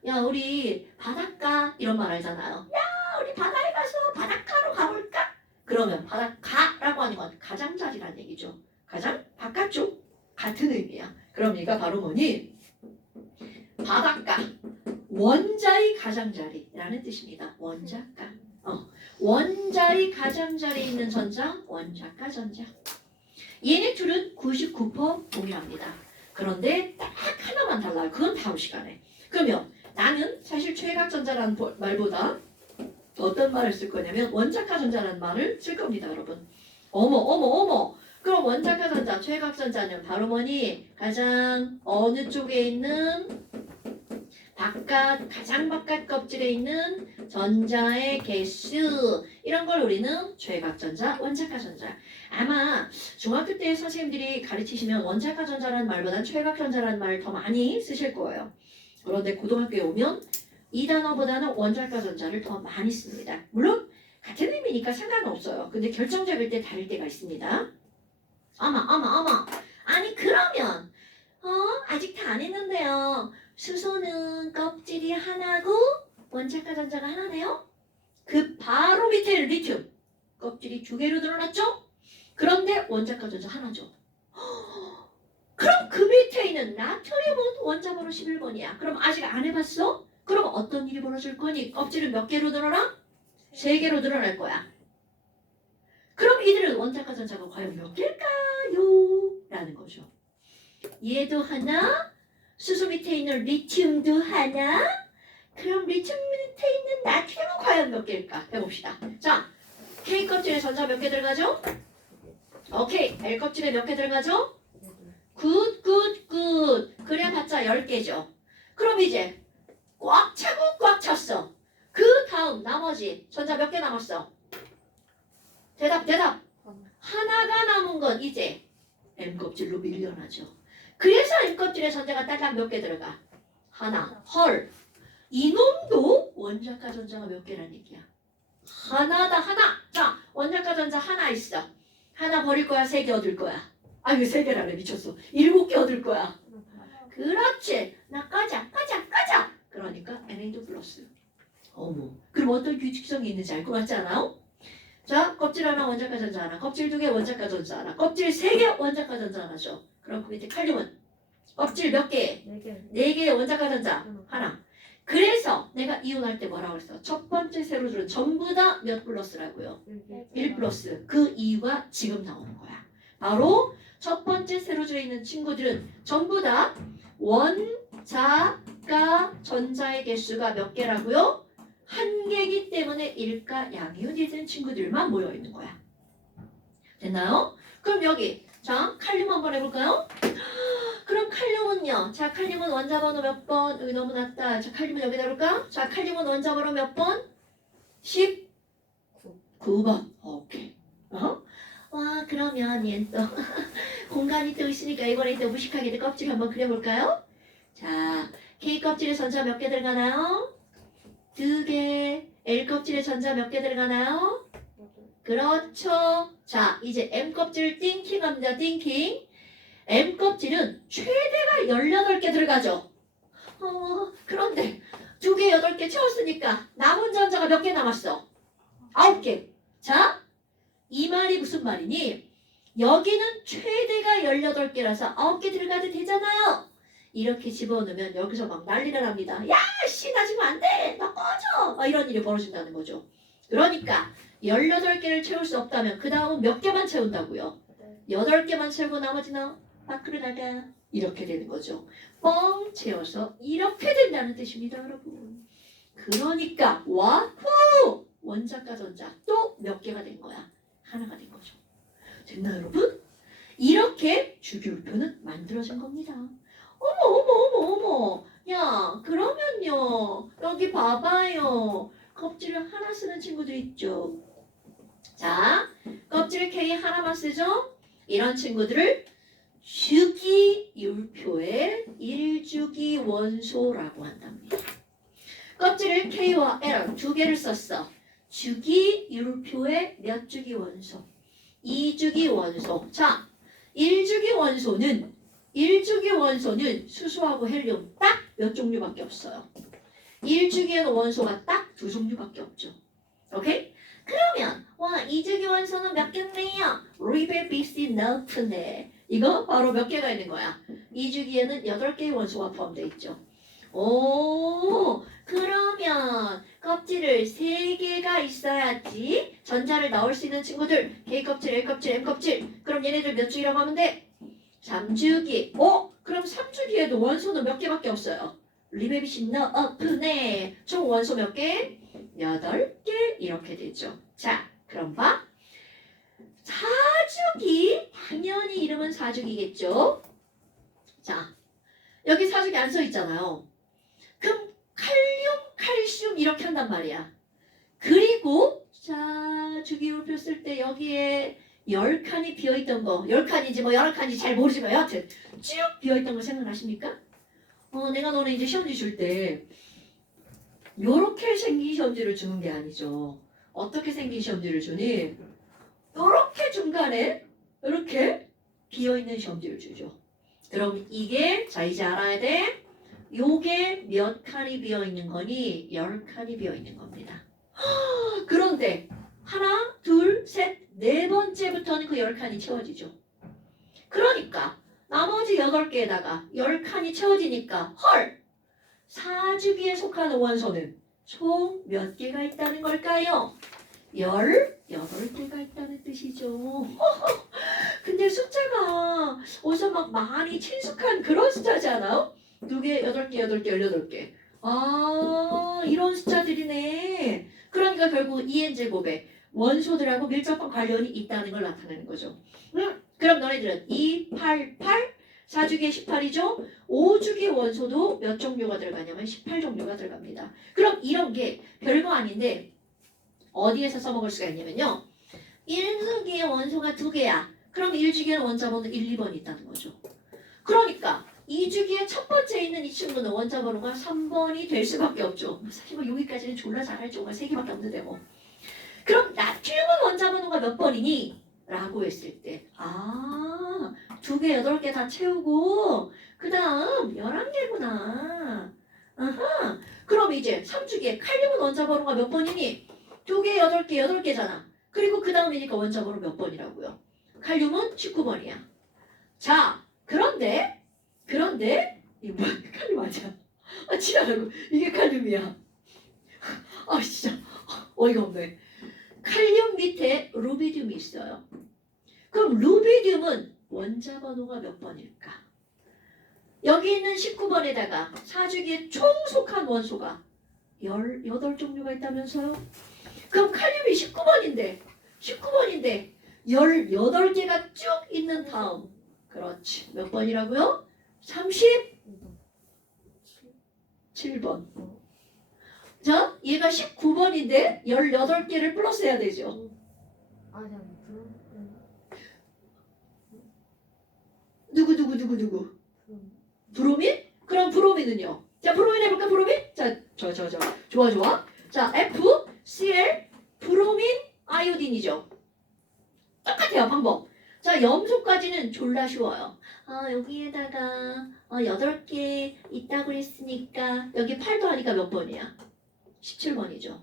야 우리 바닷가 이런 말 알잖아요. 야 우리 바다에 가서 바닷가로 가볼까? 그러면 바닷가라고 하는 건 가장자리라는 얘기죠. 가장 바깥쪽 같은 의미야. 그럼 얘가 바로 뭐니? 바닷가 원자의 가장자리라는 뜻입니다. 원자가. 원자의 가장자리에 있는 전자 원자가 전자. 얘네 둘은 99% 동일합니다. 그런데 딱 하나만 달라요. 그건 다음 시간에. 그러면 나는 사실 최외각 전자라는 말보다 어떤 말을 쓸 거냐면 원자가 전자라는 말을 쓸 겁니다, 여러분. 어머. 그럼 원자가 전자, 최외각 전자는 바로 뭐니? 가장 어느 쪽에 있는 가장 바깥 껍질에 있는 전자의 개수 이런 걸 우리는 최외각 전자, 원자가 전자. 아마 중학교 때 선생님들이 가르치시면 원자가 전자라는 말보다 최외각 전자라는 말을 더 많이 쓰실 거예요. 그런데 고등학교에 오면 이 단어보다는 원자가 전자를 더 많이 씁니다. 물론 같은 의미니까 상관없어요. 근데 결정적일 때 다를 때가 있습니다. 어머. 아니 그러면 아직 다 안 했는데요. 수소는 껍질이 하나고 원자가 전자가 하나네요. 그 바로 밑에 리튬 껍질이 2개로 드러났죠? 그런데 원자가 전자 하나죠. 그럼 그 밑에 있는 나트륨은 원자번호 11번이야. 그럼 아직 안 해봤어? 그럼 어떤 일이 벌어질 거니? 껍질은 몇 개로 드러나? 3개로 드러날 거야. 그럼 이들은 원자가 전자가 과연 몇 개일까요? 라는 거죠. 얘도 하나, 수소 밑에 있는 리튬도 하나, 그럼 리튬 밑에 있는 나트륨은 과연 몇 개일까? 해봅시다. 자, K 껍질에 전자 몇 개 들어가죠? 오케이, L 껍질에 몇 개 들어가죠? 굿. 그래봤자 10개죠. 그럼 이제 꽉 차고 꽉 찼어. 그 다음 나머지 전자 몇 개 남았어? 대답. 하나가 남은 건 이제 M 껍질로 밀려나죠. 그래서 M 껍질에 전자가 딸랑 몇 개 들어가? 하나. 헐. 이놈도 원자가 전자가 몇 개란 얘기야? 하나다 하나. 자, 원자가 전자 하나 있어. 하나 버릴 거야? 3개 얻을 거야? 아유 3개라네 미쳤어. 7개 얻을 거야. 그렇지. 나 꺼자. 그러니까 Na2 플러스. 어머. 그럼 어떤 규칙성이 있는지 알 것 같지 않아요? 자, 껍질 하나 원자가 전자 하나, 껍질 2개 원자가 전자 하나, 껍질 3개 원자가 전자 하나죠. 그럼 그 밑에 칼륨은 껍질 몇 개? 4개 원자가 전자 하나. 그래서 내가 이온할 때 뭐라고 그랬어? 첫 번째 세로줄은 전부 다 몇 플러스라고요? 1 플러스. 그 이유가 지금 나오는 거야. 바로 첫 번째 세로줄에 있는 친구들은 전부 다 원자가 전자의 개수가 몇 개라고요? 1개이기 때문에 일가 양이온이 된 친구들만 모여 있는 거야. 됐나요? 그럼 여기 자 칼륨 한번 해볼까요? 그럼 칼륨은요. 자 칼륨은 원자번호 몇 번? 여기 너무 낮다. 자 칼륨은 여기다 볼까? 자 칼륨은 원자번호 몇 번? 19번. 오케이. 와 그러면 얘는 또 공간이 또 있으니까 이번에 또 무식하게 껍질 한번 그려볼까요? 자 K 껍질에 전자 몇 개 들어가나요? 2개. L 껍질에 전자 몇 개 들어가나요? 그렇죠. 자 이제 M 껍질 띵킹합니다. 띵킹. M 껍질은 최대가 18개 들어가죠. 그런데 2개, 8개 채웠으니까 남은 전자가 몇 개 남았어? 9개. 자, 이 말이 무슨 말이니? 여기는 최대가 18개라서 9개 들어가도 되잖아요. 이렇게 집어넣으면 여기서 막 난리가 납니다. 야, 씨, 나 지금 안 돼. 나 꺼져. 막 이런 일이 벌어진다는 거죠. 그러니까 18개를 채울 수 없다면 그 다음은 몇 개만 채운다고요? 8개만 채우고 나머지는 밖으로 나가. 이렇게 되는 거죠. 뻥 채워서 이렇게 된다는 뜻입니다, 여러분. 그러니까 와후! 원자과 전자 또 몇 개가 된 거야? 하나가 된 거죠. 됐나 여러분? 이렇게 주기율표는 만들어진 겁니다. 어머. 야, 그러면요. 여기 봐봐요. 껍질을 하나 쓰는 친구들 있죠. 자, 껍질 K 하나만 쓰죠? 이런 친구들을 주기율표의 1주기 원소라고 한답니다. 껍질을 K와 L 2개를 썼어. 주기율표의 몇 주기 원소? 2주기 원소. 자, 1주기 원소는 수소하고 헬륨 딱 몇 종류밖에 없어요. 1주기의 원소가 딱 2종류밖에 없죠. 오케이? 그러면 와 2주기 원소는 몇 개네요? 리베비시너프네. 이거 바로 몇 개가 있는 거야? 2주기에는 8개의 원소가 포함되어 있죠. 오, 그러면 껍질을 3개가 있어야지 전자를 넣을 수 있는 친구들 K껍질, L껍질, M껍질. 그럼 얘네들 몇 주기라고 하면 돼? 3주기. 그럼 3주기에도 원소는 몇 개밖에 없어요? 리베비시너프네. 총 원소 몇 개? 8개 이렇게 되죠. 자, 그럼 봐. 4주기, 당연히 이름은 4주기겠죠. 자, 여기 4주기 안 써 있잖아요. 그럼 칼슘 이렇게 한단 말이야. 그리고 자, 주기율표 쓸 때 여기에 10칸이 비어있던 거, 10칸인지 뭐 여러 칸인지 잘 모르지만 여하튼 쭉 비어있던 거 생각나십니까? 내가 너네 이제 시험지 줄 때 요렇게 생긴 시험지를 주는 게 아니죠. 어떻게 생긴 시험지를 주니? 요렇게 중간에 이렇게 비어있는 시험지를 주죠. 그럼 이게 자 이제 알아야 돼. 요게 몇 칸이 비어있는 거니? 10칸이 비어있는 겁니다. 그런데 하나, 둘, 셋, 네 번째부터는 그 10칸이 채워지죠. 그러니까 나머지 8개에다가 10칸이 채워지니까 헐! 4주기에 속하는 원소는 총 몇 개가 있다는 걸까요? 18개가 있다는 뜻이죠. 근데 숫자가 어디서 막 많이 친숙한 그런 숫자지 않아요? 2개, 8개, 8개, 18개. 아, 이런 숫자들이네. 그러니까 결국 EN제곱에 원소들하고 밀접한 관련이 있다는 걸 나타내는 거죠. 그럼 너네들은 2, 8, 8, 4주기에 18이죠? 5주기 원소도 몇 종류가 들어가냐면 18종류가 들어갑니다. 그럼 이런 게 별거 아닌데 어디에서 써먹을 수가 있냐면요. 1주기의 원소가 2개야. 그럼 1주기에는 원자번호 1, 2번이 있다는 거죠. 그러니까 2주기의 첫 번째에 있는 이 친구는 원자번호가 3번이 될 수밖에 없죠. 사실 뭐 여기까지는 졸라 잘할 정도가 3개밖에 없는데 뭐. 그럼 나트륨은 원자번호가 몇 번이니? 라고 했을 때 2개, 8개 다 채우고 그 다음 11개구나. 아하. 그럼 이제 3주기에 칼륨은 원자번호가 몇 번이니? 2개, 8개, 8개잖아. 그리고 그 다음이니까 원자번호 몇 번이라고요? 칼륨은 19번이야. 자, 그런데 이거 뭐야? 칼륨 맞아. 지랄하고 이게 칼륨이야. 진짜 어이가 없네. 칼륨 밑에 루비듐이 있어요. 그럼 루비듐은 원자번호가 몇 번일까? 여기 있는 19번에다가 4주기에 총 속한 원소가 18종류가 있다면서요? 그럼 칼륨이 19번인데 18개가 쭉 있는 다음 그렇지. 몇 번이라고요? 37번. 자, 얘가 19번인데 18개를 플러스해야 되죠. 누구? 브로민? 그럼 브로민은요? 자, 브로민 해볼까, 브로민? 자, 좋아. 자, FCl 브로민 아이오딘이죠. 똑같아요, 방법. 자, 염소까지는 졸라 쉬워요. 여기에다가 8개 있다고 했으니까 여기 8도 하니까 몇 번이야? 17번이죠.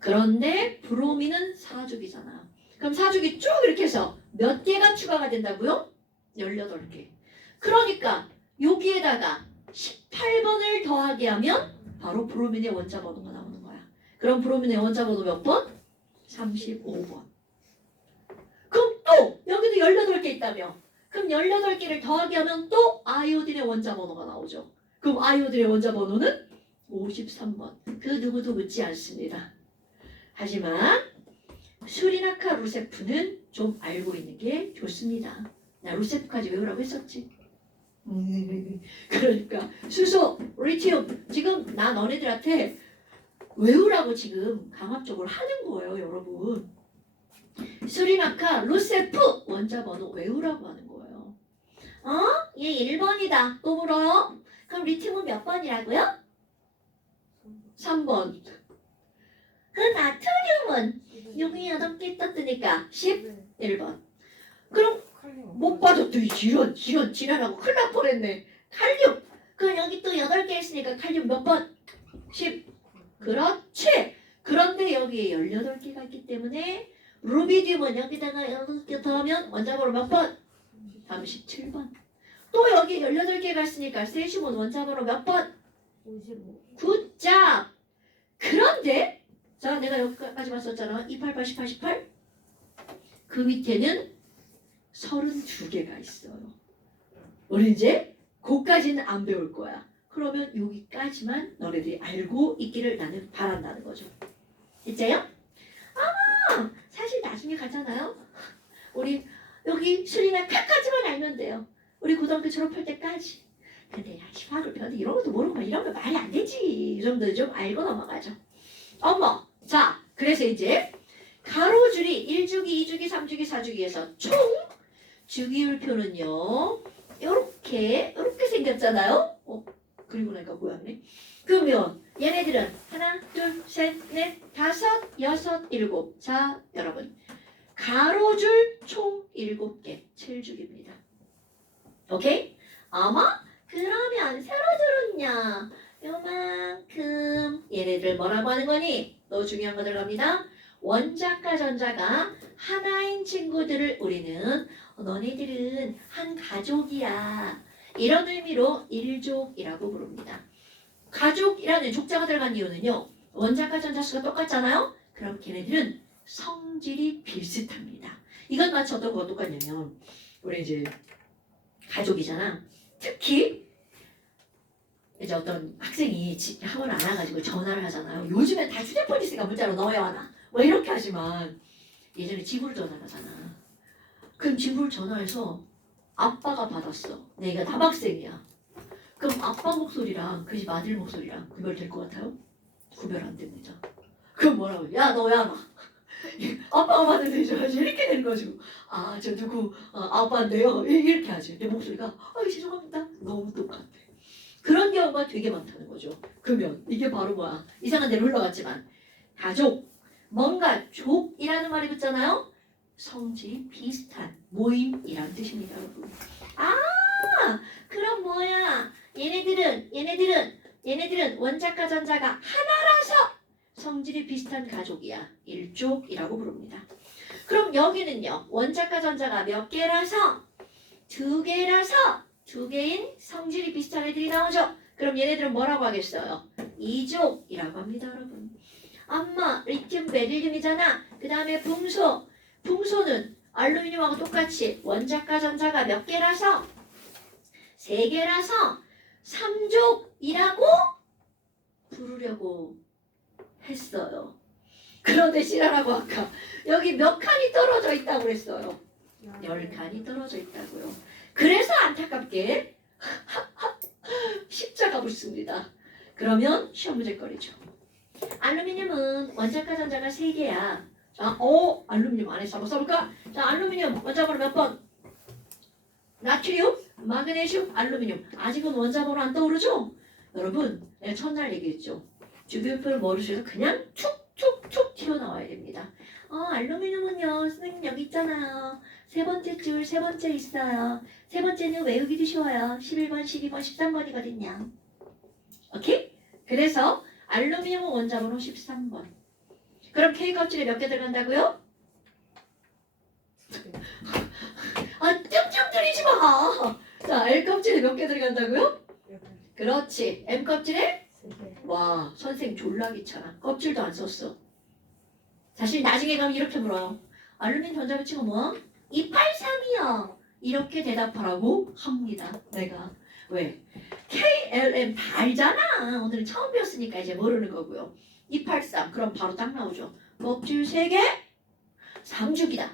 그런데 브로미는 4족이잖아. 그럼 4족이 쭉 이렇게 해서 몇 개가 추가가 된다고요? 18개. 그러니까 여기에다가 18번을 더하게 하면 바로 브로민의 원자 번호가 나오는 거야. 그럼 브로민의 원자 번호 몇 번? 35번. 그럼 또 여기도 18개 있다며. 그럼 18개를 더하게 하면 또 아이오딘의 원자 번호가 나오죠. 그럼 아이오딘의 원자 번호는 53번. 그 누구도 묻지 않습니다. 하지만 수리나카 루세프는 좀 알고 있는 게 좋습니다. 나 루세프까지 외우라고 했었지. 그러니까 수소, 리튬 지금 나 너네들한테 외우라고 지금 강압적으로 하는 거예요, 여러분. 수리나카 루세프 원자 번호 외우라고 하는 거예요. 얘 1번이다. 또 물어. 그럼 리튬은 몇 번이라고요? 3번. 그 나트륨은 여기 8개 떴으니까 11번. 그럼 못 빠졌더. 이런 지랄하고 큰일 날 뻔했네. 칼륨. 그럼 여기 또 8개 했으니까 칼륨 몇 번? 10. 그렇지. 그런데 여기에 18개가 있기 때문에 루비디움은 여기다가 8개 더하면 원자번호 몇 번? 37번. 또 여기 18개가 있으니까 세슘은 원자번호 몇 번? 55. 굿잡. 그런데 자, 내가 여기까지만 썼잖아. 288, 18, 18. 그 밑에는 32개가 있어요. 우리 이제 그까지는 안 배울 거야. 그러면 여기까지만 너네들이 알고 있기를 나는 바란다는 거죠. 됐죠요? 사실 나중에 가잖아요. 우리 여기 수리나카까지만 알면 돼요. 우리 고등학교 졸업할 때까지. 근데 야, 화학을 배웠는데 이런 것도 모르고 이러면 말이 안 되지. 이 정도 좀 알고 넘어가죠. 어머, 자, 그래서 이제 가로줄이 1주기, 2주기, 3주기, 4주기에서 총 주기율표는요. 이렇게 생겼잖아요. 그리고 나니까 고양이네. 그러면 얘네들은 하나, 둘, 셋, 넷, 다섯, 여섯, 일곱. 자, 여러분. 가로줄 총 7개, 7주기입니다. 오케이? 그러면 세로줄은요. 요만큼 얘네들 뭐라고 하는 거니? 너 중요한 거 들어갑니다. 원자과 전자가 하나인 친구들을 우리는 너네들은 한 가족이야. 이런 의미로 일족이라고 부릅니다. 가족이라는 족자가 들어간 이유는요. 원자과 전자 수가 똑같잖아요. 그럼 걔네들은 성질이 비슷합니다. 이건 맞춰도 뭐가 똑같냐면 우리 이제 가족이잖아. 특히 이제 어떤 학생이 학원 안 와가지고 전화를 하잖아요. 요즘엔 다 휴대폰 있으니까 문자로 넣어야 하나. 뭐 이렇게 하지만 예전에 집으로 전화를 하잖아. 그럼 집으로 전화해서 아빠가 받았어. 내가 남학생이야. 그럼 아빠 목소리랑 그 집 아들 목소리랑 구별될 것 같아요? 구별 안 됩니다. 그럼 뭐라고 해? 야 너야 막 아빠가 받는데 이렇게 되는 거죠. 저 누구 아빠인데요. 이렇게 하지. 내 목소리가 죄송합니다. 너무 똑같아. 그런 경우가 되게 많다는 거죠. 그러면 이게 바로 뭐야? 이상한 데로 흘러갔지만 가족, 뭔가 족이라는 말이 붙잖아요. 성질이 비슷한 모임이라는 뜻입니다, 여러분. 그럼 뭐야? 얘네들은 원자과 전자가 하나라서 성질이 비슷한 가족이야. 일족이라고 부릅니다. 그럼 여기는요. 원자과 전자가 몇 개라서? 2개라서 2개인 성질이 비슷한 애들이 나오죠. 그럼 얘네들은 뭐라고 하겠어요? 이족이라고 합니다, 여러분. 리튬, 베릴륨이잖아. 그 다음에 붕소. 붕소는 알루미늄하고 똑같이 원자과 전자가 몇 개라서? 3개라서 3족이라고 부르려고 했어요. 그런데 씨라라고 아까 여기 몇 칸이 떨어져 있다고 그랬어요. 10칸이 떨어져 있다고요. 그래서 안타깝게 십자가 붙습니다. 그러면 시험 문제거리죠. 알루미늄은 원자과 전자가 3개야. 자, 알루미늄 안에서 한번 써볼까? 자, 알루미늄 원자번호 몇 번? 나트륨, 마그네슘, 알루미늄. 아직은 원자번호 안 떠오르죠? 여러분, 내가 첫날 얘기했죠. 주기율표를 모르셔서 그냥 툭툭툭 튀어나와야 됩니다. 알루미늄은요, 선생님 여기 있잖아요. 세 번째 줄, 세 번째 있어요. 세 번째는 외우기도 쉬워요. 11번, 12번, 13번이거든요. 오케이? 그래서 알루미늄은 원자번호 13번. 그럼 K 껍질에 몇 개 들어간다고요? 뜸좀 들이지 마. 자, L 껍질에 몇 개 들어간다고요? 그렇지. M 껍질에? 와, 선생 졸라 귀찮아. 껍질도 안 썼어. 사실 나중에 가면 이렇게 물어요. 알루미늄 전자배치가 뭐야? 283이요. 이렇게 대답하라고 합니다. 내가. 왜? KLM 다 알잖아. 오늘은 처음 배웠으니까 이제 모르는 거고요. 283 그럼 바로 딱 나오죠. 껍질 3개 3죽이다.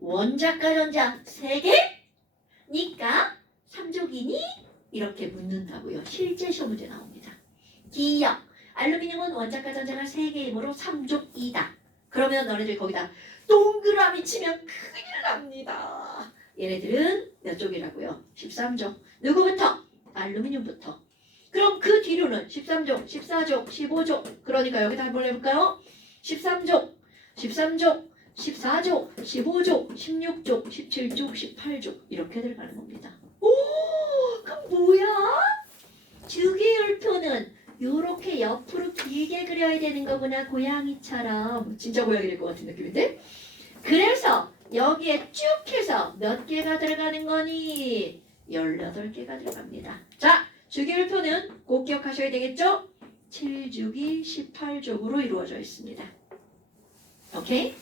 원자과 전자 3개니까 3죽이니? 이렇게 묻는다고요. 실제 시험 문제 나옵니다. 기억. 알루미늄은 원자과 전자가 3개이므로 3족이다. 그러면 너네들 거기다 동그라미 치면 큰일 납니다. 얘네들은 몇 족이라고요? 13족. 누구부터? 알루미늄부터. 그럼 그 뒤로는 13족, 14족, 15족. 그러니까 여기다 한번 해볼까요? 13족, 13족, 14족, 15족, 16족, 17족, 18족 이렇게 들어가는 겁니다. 오, 그럼 뭐야? 주기율표는 요렇게 옆으로 길게 그려야 되는 거구나. 고양이처럼. 진짜 고양이 될 것 같은 느낌인데? 그래서 여기에 쭉 해서 몇 개가 들어가는 거니? 18개가 들어갑니다. 자, 주기율표는 꼭 기억하셔야 되겠죠? 7주기 18족으로 이루어져 있습니다. 오케이?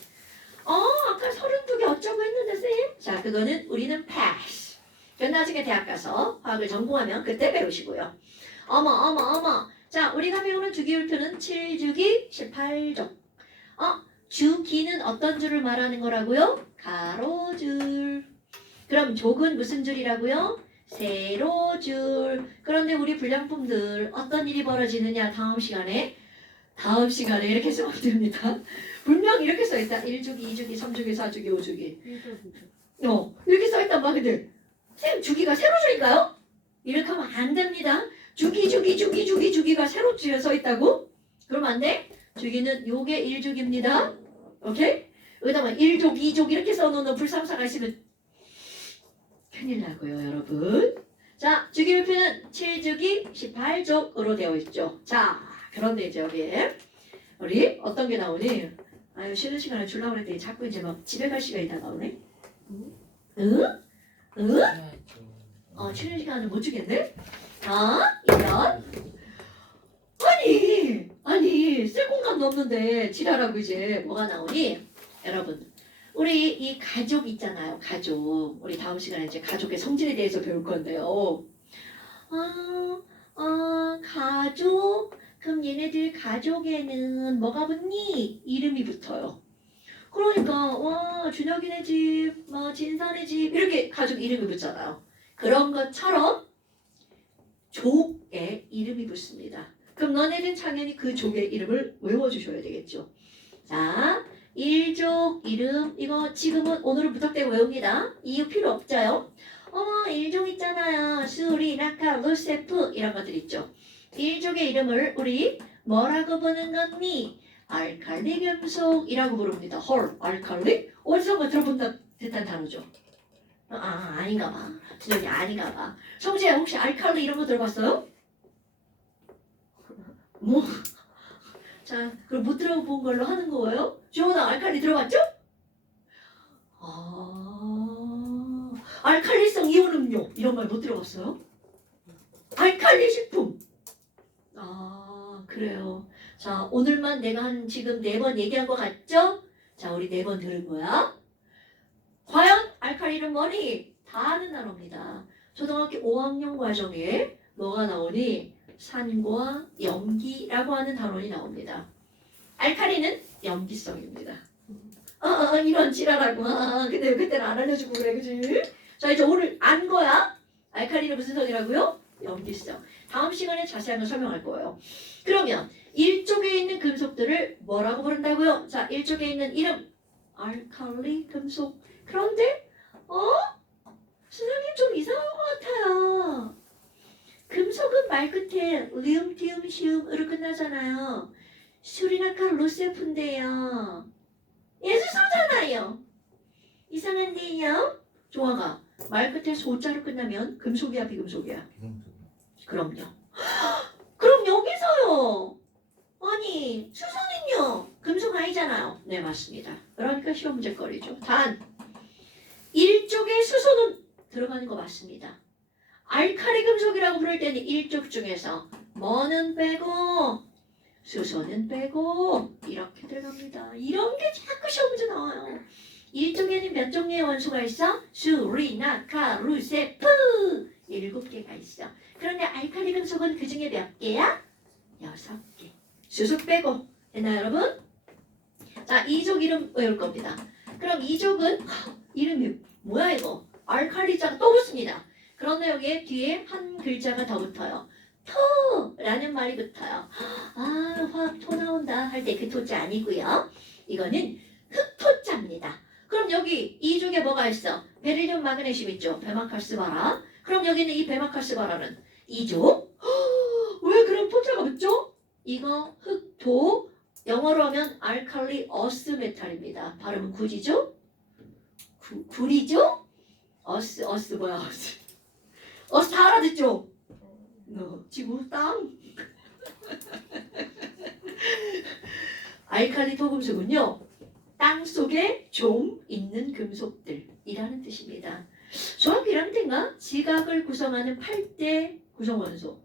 아까 32개 어쩌고 했는데 쌤? 자, 그거는 우리는 패스. 나중에 대학 가서 화학을 전공하면 그때 배우시고요. 어머. 자, 우리가 배우는 주기율표는 7주기 18족. 주기는 어떤 줄을 말하는 거라고요? 가로줄. 그럼 족은 무슨 줄이라고요? 세로줄. 그런데 우리 불량품들 어떤 일이 벌어지느냐? 다음 시간에 이렇게 쓰면 됩니다. 분명 이렇게 써있다. 1주기, 2주기, 3주기, 4주기, 5주기. 이렇게 써있단 말이들. 쌤, 주기가 세로줄인가요? 이렇게 하면 안 됩니다. 주기가 세로줄에 써있다고? 그러면 안 돼? 주기는 요게 1주기입니다. 오케이? 여기다가 1족, 2족 이렇게 써놓는 불상사가 있으면 큰일 나고요, 여러분. 자, 주기율표는 7주기 18족으로 되어 있죠. 자, 그런데 이제 여기에 우리 어떤 게 나오니? 아유, 쉬는 시간에 주려고 그랬더니 자꾸 이제 막 집에 갈 시간이 다 나오네? 응? 쉬는 시간을 못 주겠네? 이런? 아니, 쓸 공간도 없는데 지랄하고 이제 뭐가 나오니? 여러분, 우리 이 가족 있잖아요. 가족. 우리 다음 시간에 이제 가족의 성질에 대해서 배울 건데요. 가족. 그럼 얘네들 가족에는 뭐가 붙니? 이름이 붙어요. 그러니까 준혁이네 집, 진선의 집 이렇게 가족 이름이 붙잖아요. 그런 것처럼 족의 이름이 붙습니다. 그럼 너네는 당연히 그 족의 이름을 외워주셔야 되겠죠. 자, 1족 이름 이거 지금은 오늘은 무턱대고 외웁니다. 이유 필요 없죠요. 1족 있잖아요. 수리, 라카, 루세프 이런 것들 있죠. 1족의 이름을 우리 뭐라고 부르는 거니? 알칼리 금속이라고 부릅니다. 헐, 알칼리? 어디서 들어본 듯한 단어죠. 아닌가 봐. 진혁이 아닌가 봐. 성재야 혹시 알칼리 이런 거 들어봤어요? 뭐? 자, 그럼 못 들어본 걸로 하는 거예요? 주원아 알칼리 들어봤죠? 알칼리성 이온 음료 이런 말 못 들어봤어요? 알칼리 식품. 그래요. 자, 오늘만 내가 한 지금 4번 얘기한 거 같죠? 자, 우리 4번 들은 거야. 과연 알칼리는 뭐니? 다 아는 단어입니다. 초등학교 5학년 과정에 뭐가 나오니? 산과 염기라고 하는 단원이 나옵니다. 알칼리는 염기성입니다. 이런 지랄하고. 근데 그때는 안 알려주고 그래, 그지? 자, 이제 오늘 안 거야. 알칼리는 무슨 성이라고요? 염기성. 다음 시간에 자세한 거 설명할 거예요. 그러면 1쪽에 있는 금속들을 뭐라고 부른다고요? 자, 1쪽에 있는 이름 알칼리 금속. 그런데 선생님 좀 이상한 것 같아요. 금속은 말 끝에 리움, 디움, 시움으로 끝나잖아요. 수리나카 루세프인데요. 예수소잖아요. 이상한데요? 종아가 말 끝에 소자로 끝나면 금속이야 비금속이야? 그럼요. 그럼 여기서요. 아니 수소는요 금속 아니잖아요. 네 맞습니다. 그러니까 시험 문제거리죠. 단 일족의 수소는 들어가는 거 맞습니다. 알칼리 금속이라고 부를 때는 일족 중에서 뭐는 빼고 수소는 빼고 이렇게 들어갑니다. 이런 게 자꾸 시험 문제 나와요. 일족에는 몇 종류의 원소가 있어? 수, 리, 나, 카, 루, 세, 프 7개가 있어. 그런데 알칼리 금속은 그 중에 몇 개야? 6개. 수소 빼고 됐나요 여러분? 자 이족 이름 외울 겁니다. 그럼 이족은 이름이 뭐야 이거? 알칼리자가 또 붙습니다. 그런데 여기에 뒤에 한 글자가 더 붙어요. 토라는 말이 붙어요. 아 화학 토 나온다 할 때 그 토자 아니고요. 이거는 흑토자입니다. 그럼 여기 이쪽에 뭐가 있어? 베릴륨 마그네슘 있죠? 베마칼스바라. 그럼 여기는 이 베마칼스바라는 이족? 왜 그럼 토자가 붙죠? 이거 흑토 영어로 하면 알칼리 어스 메탈입니다. 발음은 구지죠? 구리죠? 어스 뭐야 어스 다 알아듣죠? 지구 땅 알칼리 토금속은요 땅 속에 좀 있는 금속들이라는 뜻입니다. 조합 1학년 때인가 지각을 구성하는 8대 구성원소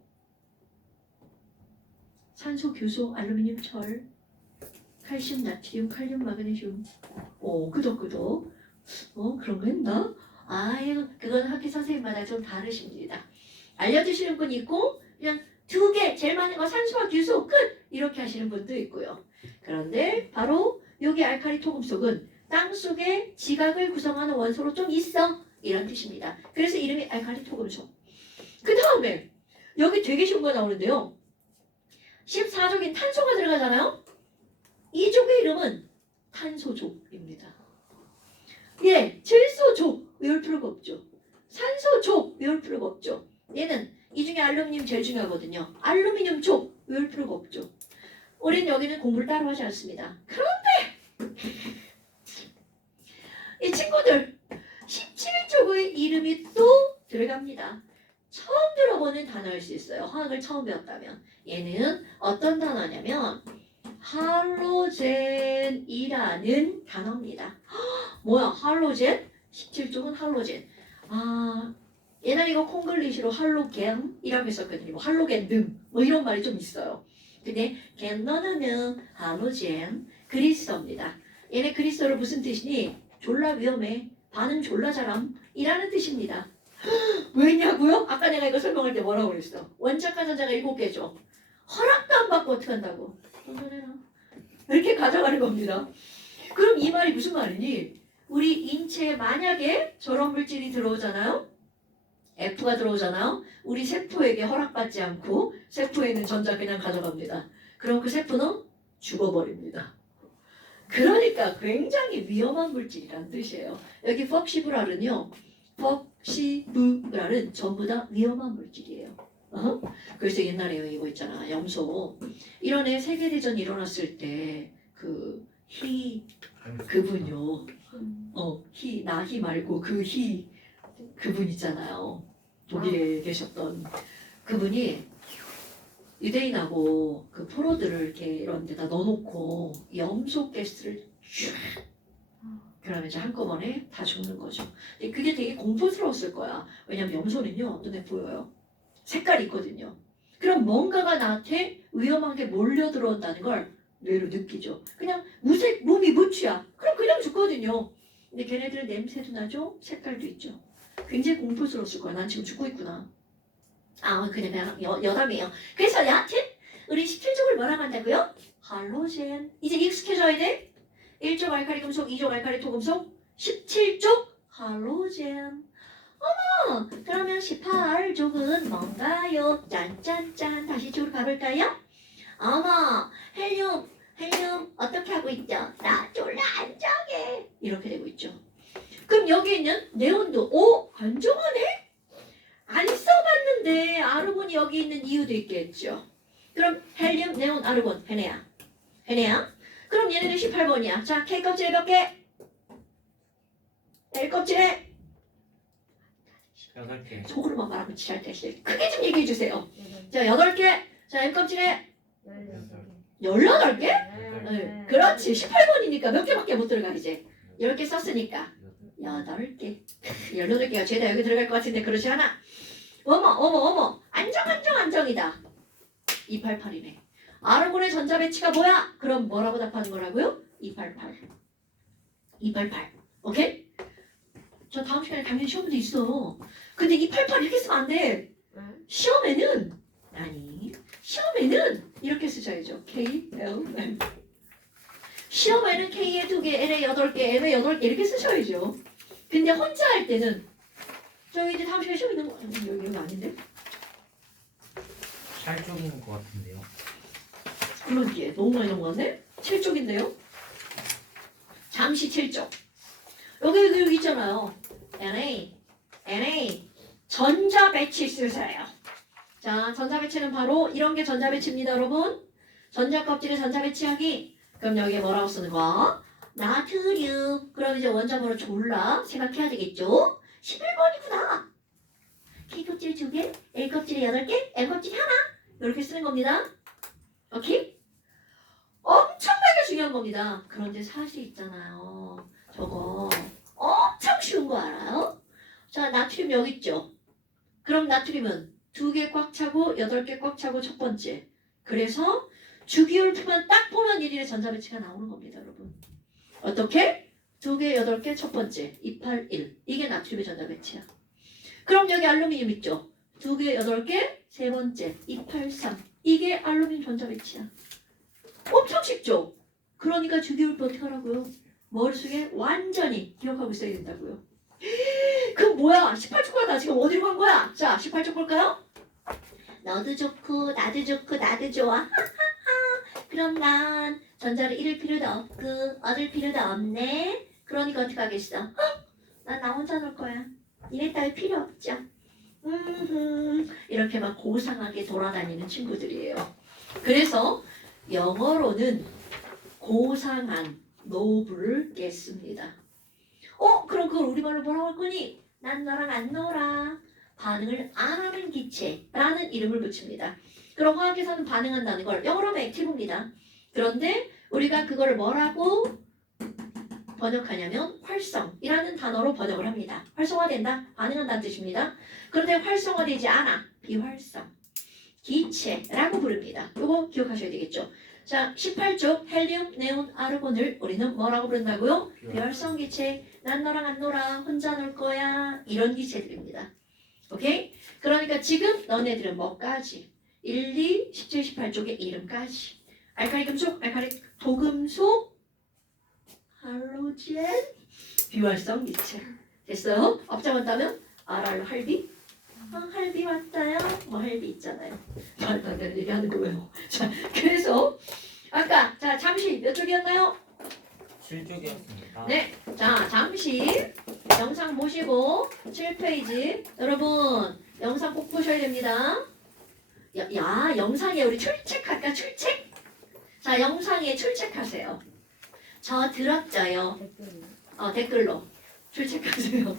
산소, 교소, 알루미늄, 철, 칼슘, 나트륨, 칼륨, 마그네슘. 오 끄덕끄덕. 그런 거 했나? 아유 그건 학교 선생님마다 좀 다르십니다. 알려주시는 분 있고 그냥 2개 제일 많은 거 산소와 규소 끝 이렇게 하시는 분도 있고요. 그런데 바로 여기 알칼리 토금속은 땅속에 지각을 구성하는 원소로 좀 있어 이런 뜻입니다. 그래서 이름이 알칼리 토금속. 그 다음에 여기 되게 쉬운 거 나오는데요. 14족인 탄소가 들어가잖아요. 이 족의 이름은 탄소족입니다. 예, 질소족 외울 필요가 없죠. 산소족 외울 필요가 없죠. 얘는 이 중에 알루미늄 제일 중요하거든요. 알루미늄족 외울 필요가 없죠. 우리는 여기는 공부를 따로 하지 않습니다. 그런데 이 친구들 17족의 이름이 또 들어갑니다. 처음 들어보는 단어일 수 있어요. 화학을 처음 배웠다면. 얘는 어떤 단어냐면 할로젠이라는 단어입니다. 뭐야 할로젠? 17쪽은 할로젠. 옛날에 이거 콩글리시로 할로겐이라고 했었거든요. 뭐 할로겐 뭐 이런 말이 좀 있어요. 근데 겐너는 할로젠 그리스어입니다. 얘네 그리스어로 무슨 뜻이니? 졸라 위험해. 반응 졸라 잘함 이라는 뜻입니다. 왜냐고요? 아까 내가 이거 설명할 때 뭐라고 그랬어? 원자과 전자가 7개죠. 허락도 안 받고 어떻게 한다고? 이렇게 가져가는 겁니다. 그럼 이 말이 무슨 말이니? 우리 인체에 만약에 저런 물질이 들어오잖아요. F가 들어오잖아요. 우리 세포에게 허락받지 않고 세포에 있는 전자 그냥 가져갑니다. 그럼 그 세포는 죽어버립니다. 그러니까 굉장히 위험한 물질이란 뜻이에요. 여기 퍽시브랄은요. 퍽시브랄은 전부 다 위험한 물질이에요. 그래서 옛날에 이거 있잖아. 염소. 이런 애 세계대전 일어났을 때 그분요. 나희 말고 그분 있잖아요. 독일에 계셨던 그분이 유대인하고 그 포로들을 이렇게 이런 데다 넣어놓고 염소 가스를 쫙 그러면 이제 한꺼번에 다 죽는 거죠. 근데 그게 되게 공포스러웠을 거야. 왜냐면 염소는요 눈에 보여요. 색깔이 있거든요. 그럼 뭔가가 나한테 위험한 게 몰려 들어온다는 걸 뇌로 느끼죠. 그냥 무색, 몸이 무취야. 그럼 그냥 죽거든요. 근데 걔네들은 냄새도 나죠? 색깔도 있죠. 굉장히 공포스러웠을 거야. 난 지금 죽고 있구나. 그냥 여담이에요. 그래서 여하튼 우리 17족을 뭐라고 한다고요? 할로젠. 이제 익숙해져야 돼. 1족 알칼리 금속, 2족 알칼리 토금속, 17족 할로젠. 그러면 18족은 뭔가요? 짠짠짠. 다시 쪽으로 가볼까요? 헬륨 어떻게 하고 있죠? 나 졸라 안정해. 이렇게 되고 있죠. 그럼 여기 있는 네온도 안정하네? 안 써봤는데 아르곤이 여기 있는 이유도 있겠죠. 그럼 헬륨, 네온, 아르곤, 헤네야. 그럼 얘네는 18번이야. 자, K 껍질에 몇 개? L 껍질에 8개. 속으로만 말하면 지랄 대시. 크게 좀 얘기해 주세요. 여덟. 자, 8개. 자, M 껍질에 16개. 18개? 네. 그렇지. 18번이니까 몇 개밖에 못 들어가 이제. 10개 썼으니까 8개. 18개가 죄다 여기 들어갈 것 같은데 그렇지 않아. 어머. 안정이다. 288이네. 아르곤의 전자 배치가 뭐야? 그럼 뭐라고 답하는 거라고요? 288. 오케이? 저 다음 시간에 당연히 시험 문제 있어. 근데 288 이렇게 쓰면 안 돼. 시험에는 이렇게 쓰셔야죠. K, L, M. 시험에는 K에 2개, L에 8개, M에 8개 이렇게 쓰셔야죠. 근데 혼자 할 때는 저기 이제 다음 시간에 시험 있는 거 여기 아닌데? 8쪽인 것 같은데요. 그러기에 너무 많이 넘어갔네? 7쪽인데요? 잠시 7쪽. 여기 있잖아요. NA. 전자 배치 쓰세요. 자, 전자 배치는 바로 이런 게 전자 배치입니다, 여러분. 전자 껍질에 전자 배치하기. 그럼 여기에 뭐라고 쓰는 거? 나트륨. 그럼 이제 원자번호 졸라 생각해야 되겠죠? 11번이구나. K 껍질 2개, L 껍질에 8개, M 껍질이 하나. 이렇게 쓰는 겁니다. 오케이? 엄청나게 중요한 겁니다. 그런데 사실 있잖아요. 저거 엄청 쉬운 거 알아요? 자, 나트륨 여기 있죠? 그럼 나트륨은 2개 꽉 차고 8개 꽉 차고 첫 번째. 그래서 주기율표만 딱 보면 1일의 전자 배치가 나오는 겁니다, 여러분. 어떻게? 2개, 8개 첫 번째. 281. 이게 나트륨의 전자 배치야. 그럼 여기 알루미늄 있죠? 2개, 8개 세 번째. 283. 이게 알루미늄 전자 배치야. 엄청 쉽죠? 그러니까 주기율표 어떻게 하라고요? 머릿속에 완전히 기억하고 있어야 된다고요. 그럼 뭐야? 18초가 나 지금 어디로 간 거야? 자, 18초 볼까요? 너도 좋고 나도 좋고 나도 좋아. 그럼 난 전자를 잃을 필요도 없고 얻을 필요도 없네. 그러니까 어떻게 하겠어? 난 나 혼자 놀 거야. 니네 따위 필요 없죠. 이렇게 막 고상하게 돌아다니는 친구들이에요. 그래서 영어로는 고상한 노브를 깼습니다. 그럼 그걸 우리말로 뭐라고 할 거니? 난 너랑 안 놀아. 반응을 안 하는 기체라는 이름을 붙입니다. 그럼 화학에서는 반응한다는 걸 영어로 하면 액티브입니다. 그런데 우리가 그걸 뭐라고 번역하냐면 활성이라는 단어로 번역을 합니다. 활성화된다, 반응한다는 뜻입니다. 그런데 활성화되지 않아, 비활성, 기체라고 부릅니다. 이거 기억하셔야 되겠죠. 자, 18쪽 헬륨, 네온, 아르곤을 우리는 뭐라고 부른다고요? 비활성 기체. 난 너랑 안 놀아. 혼자 놀 거야. 이런 기체들입니다. 오케이? 그러니까 지금 너네들은 뭐까지? 1, 2, 17, 18쪽의 이름까지. 알칼리 금속, 알칼리 도금속, 할로젠, 비활성 기체. 됐어요? 업자만 따면 RR 할비? 할비 맞아요? 뭐 할비 있잖아요. 말도 안 되는 얘기 하는 거예요. 자, 그래서 아까 자 잠시 몇 쪽이었나요? 7쪽이었습니다. 네. 자, 잠시 영상 보시고 7페이지 여러분 영상 꼭 보셔야 됩니다. 야 영상에 우리 출첵할까? 출첵? 자, 영상에 출첵하세요. 저 들었죠요. 댓글로 출첵하세요.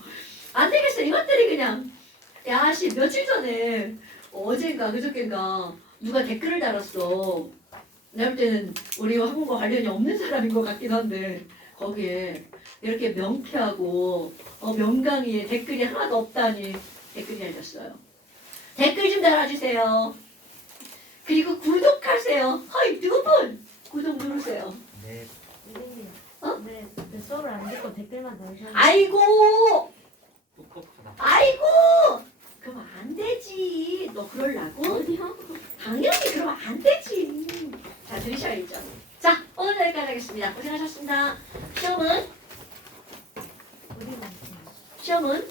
안 되겠어. 이것들이 그냥 야씨 며칠 전에 어젠가 그저께인가 누가 댓글을 달았어. 내가 볼 때는 우리 학문과 관련이 없는 사람인 것 같긴 한데 거기에 이렇게 명쾌하고 명강의에 댓글이 하나도 없다니 댓글이 달렸어요. 댓글 좀 달아주세요. 그리고 구독하세요. 허이 두 분 구독 누르세요. 네. 선생님. 어? 네, 그 수업을 안 듣고 댓글만 달으셨는데. 아이고 똑똑하다. 아이고 그럼 안 되지. 너 그럴라고? 어디요? 당연히 그러면 안 되지. 자, 들으셔야죠. 자, 오늘 여기까지 하겠습니다. 고생하셨습니다. 시험은? 시험은?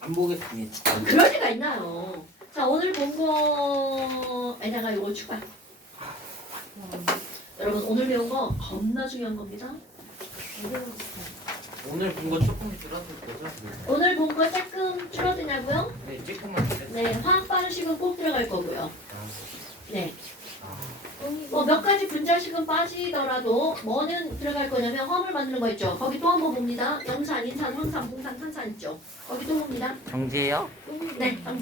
안 보겠습니다. 그럴 리가 있나요? 자, 오늘 본 거에다가 요거 추가. 여러분, 오늘 배운 거 겁나 중요한 겁니다. 오늘 본 거 조금 줄었을 거죠? 오늘 본 거 조금 줄어드냐고요? 네, 조금만 줄었어요. 네, 화학 반응식은 꼭 들어갈 거고요. 아, 네. 아. 몇 가지 분자식은 조금 빠지더라도 뭐는 들어갈 거냐면 화물 만드는 거 있죠. 거기 또 한 번 봅니다. 영산, 인산, 황산, 봉산, 탄산 있죠. 거기 또 봅니다. 정지예요? 네,